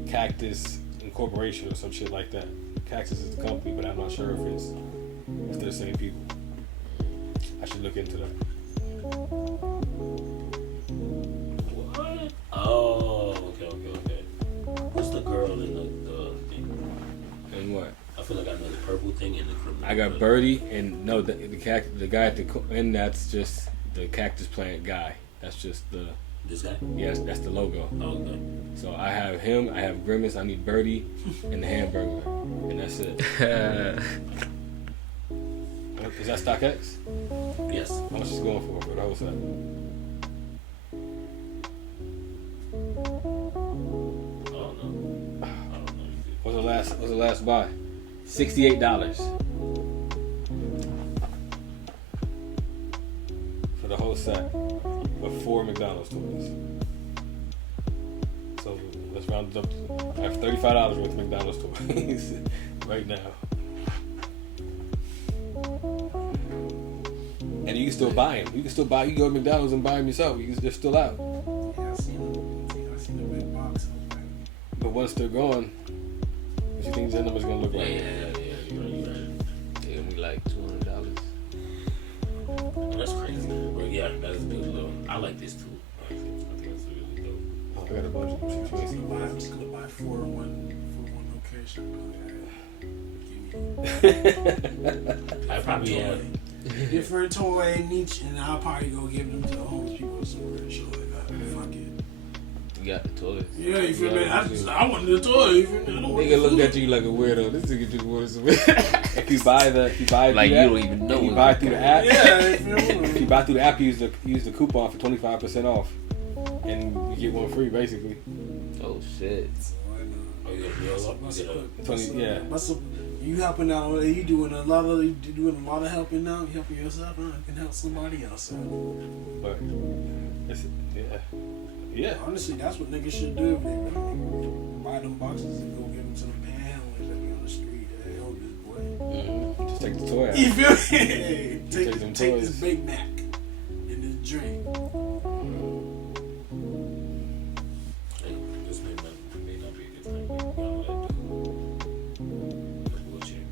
Cactus Incorporation or some shit like that. Cactus is the company, but I'm not sure if they're the same people. I should look into that. What? Oh, okay. What's the girl in the thing? And what? I feel like I know the purple thing in the criminal. I got Birdie, and no, the guy at the end. That's just the Cactus Plant guy. That's just this guy. Yes, that's the logo. Oh, okay. So I have him. I have Grimace. I need Birdie and the Hamburger, and that's it. Is that StockX? Yes. How much is going for the whole set? What's the last buy? $68 for the whole set with 4 McDonald's toys. So let's round it up. I have $35 worth of McDonald's toys right now. And you can still buy them. You can go to McDonald's and buy them yourself. They're still out. Yeah, I seen the big box. But once they're gone, what you think that number's gonna look like? Yeah, you're right. They're gonna be like $200. That's crazy. But yeah, that's a good little. I like this too. I think that's really dope. I got a bunch of them. I'm just gonna buy 4 for one location. I probably have. Different toy in each, and I'll probably go give them to the homeless people somewhere and shit like that. Fuck it. You got the toys. Yeah, you feel me? I wanted the toy. You feel me? I don't want Nigga looked at you like a weirdo. This nigga just wanted some. If you buy like you don't even know. If you buy through the app. Yeah, if you buy through the app, use the coupon for 25% off, and you get one free basically. Oh shit. Oh, yeah. You helping out? You doing a lot of helping out. You helping yourself out. You can help somebody else out. But yeah. Honestly, that's what niggas should do. They buy them boxes and go give them to the panhandlers that be on the street. Hey, hold this boy. Just take the toy out. You feel me? Take Take this Big Mac and this drink. This may not be a good thing. But you gotta let the bullshit.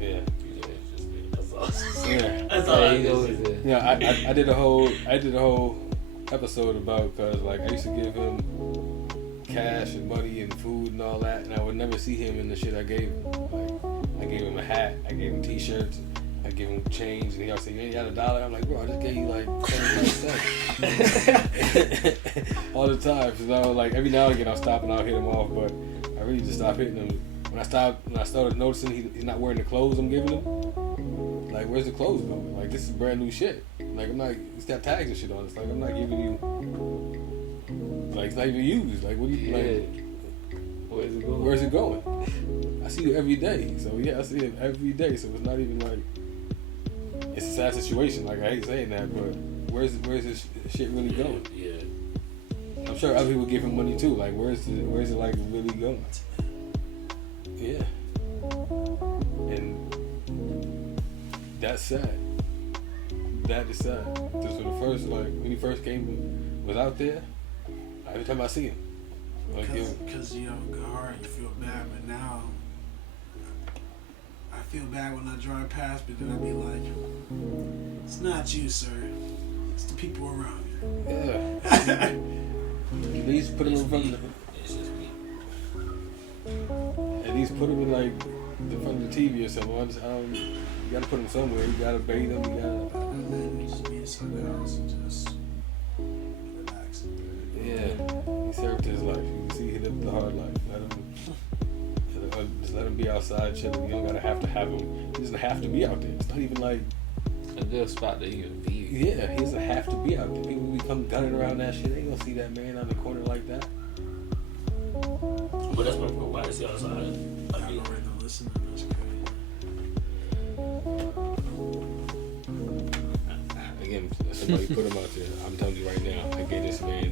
Yeah. That's all. Yeah. That's all I do. Yeah, I did a whole episode about, because like I used to give him cash and money and food and all that, and I would never see him in the shit I gave him. Like I gave him a hat, I gave him t-shirts, I gave him change, and he always say, "You ain't got $1?" I'm like, "Bro, I just gave you like 75 cents." All the time. So like every now and again I'll stop and I'll hit him off, but I really just stopped hitting him. When I started noticing he's not wearing the clothes I'm giving him, like, where's the clothes going? Like, this is brand new shit. Like, I'm not, it's got tags and shit on it. It's like, I'm not giving you, like, it's not even used. Like, what do you, like, where's it going? I see you every day. So, yeah, I see it every day. So, it's not even like, it's a sad situation. Like, I hate saying that, but where's this shit really going? Yeah. I'm sure other people give him money too. Like, where's it like really going? Yeah. And that's sad. That is sad. Just for the first, like, when he first was out there, every time I see him. Like, Because, you know, go hard, you feel bad, but now I feel bad when I drive past, but then I be like, it's not you, sir. It's the people around you. Yeah. At least put him in front of It's just me. At least put him in, like, in front of the TV or something. You gotta put him somewhere. You gotta bathe him. You gotta. And then you just be inside the house and just relax. Yeah, he served his life. You can see he lived the hard life. Just let him be outside chilling. You don't gotta have him. He doesn't have to be out there. It's not even like a good spot to even be. Yeah, he doesn't have to be out there. People be come gunning around that shit. They ain't gonna see that man on the corner like that. But that's my point. Why is he outside? I mean, I don't really listen to this crazy. Again, somebody put him out there. I'm telling you right now, I gave this man.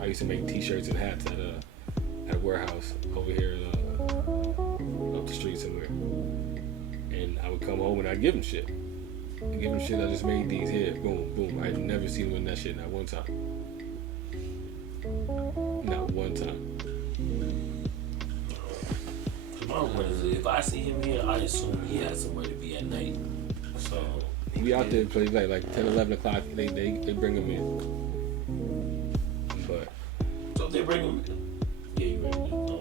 I used to make T-shirts and hats at a warehouse over here up the street somewhere. And I would come home and I'd give him shit. I give him shit. I just made these here. Boom, boom. I'd never seen him in that shit not one time. Not one time. My point is, if I see him here, I assume he has somewhere to be at night. So he be out there play like 10, 11 o'clock. They bring him in. But so if they bring him in, yeah, you ready to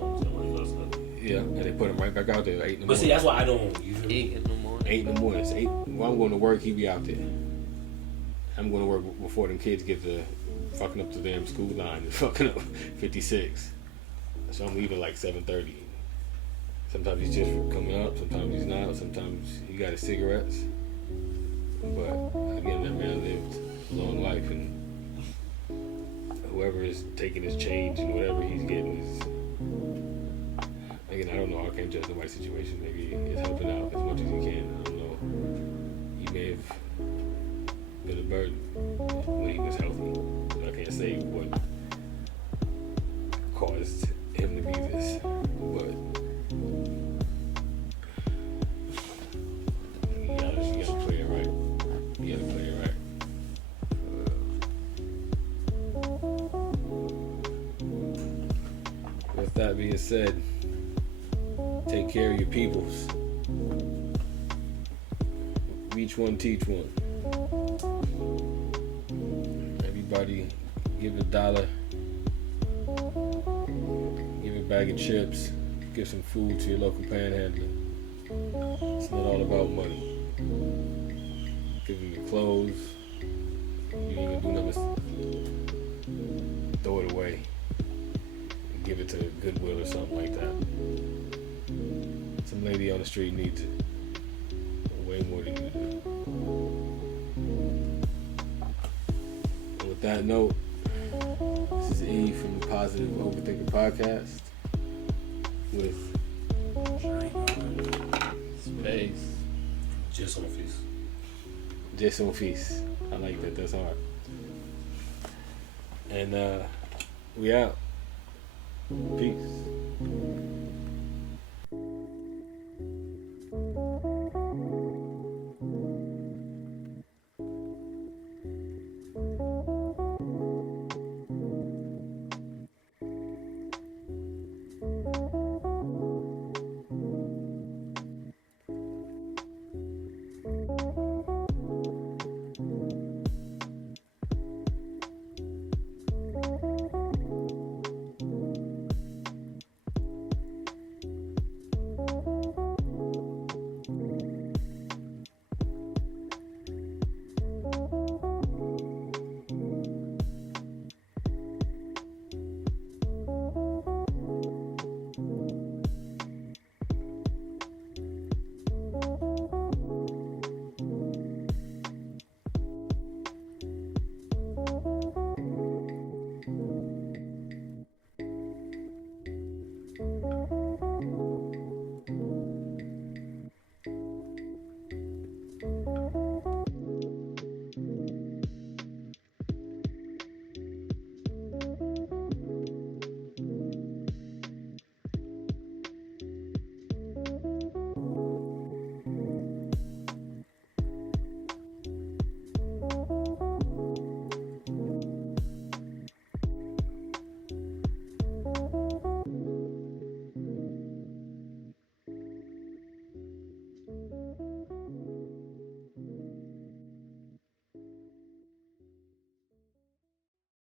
yeah, and they put him right back out there at 8 in the morning. But see, that's why I don't. You feel 8 in the morning. 8 in the morning. It's 8. When I'm going to work, he be out there. I'm going to work before them kids get to fucking up the damn school line and fucking up 56. So I'm leaving like 7:30. Sometimes he's just coming up. Sometimes he's not. Sometimes he got his cigarettes. But again, that man lived a long life, and whoever is taking his change and whatever he's getting is. Again, I don't know. I can't judge nobody's situation. Maybe he's helping out as much as he can. I don't know. He may have been a burden when he was healthy. I can't say what caused him to be this, but you gotta play it right. You gotta play it right. With that being said, take care of your peoples. Reach one, teach one. Everybody give $1. Give a bag of chips. Give some food to your local panhandler. It's not all about money. Give them your clothes. You ain't gonna do nothing. Throw it away. Give it to Goodwill or something like that. Some lady on the street needs it. Way more than you do. And with that note, this is E from the Positive Overthinker Podcast with Space. Just on feast. Just on feast. I like that. That's hard. And we out. Peace.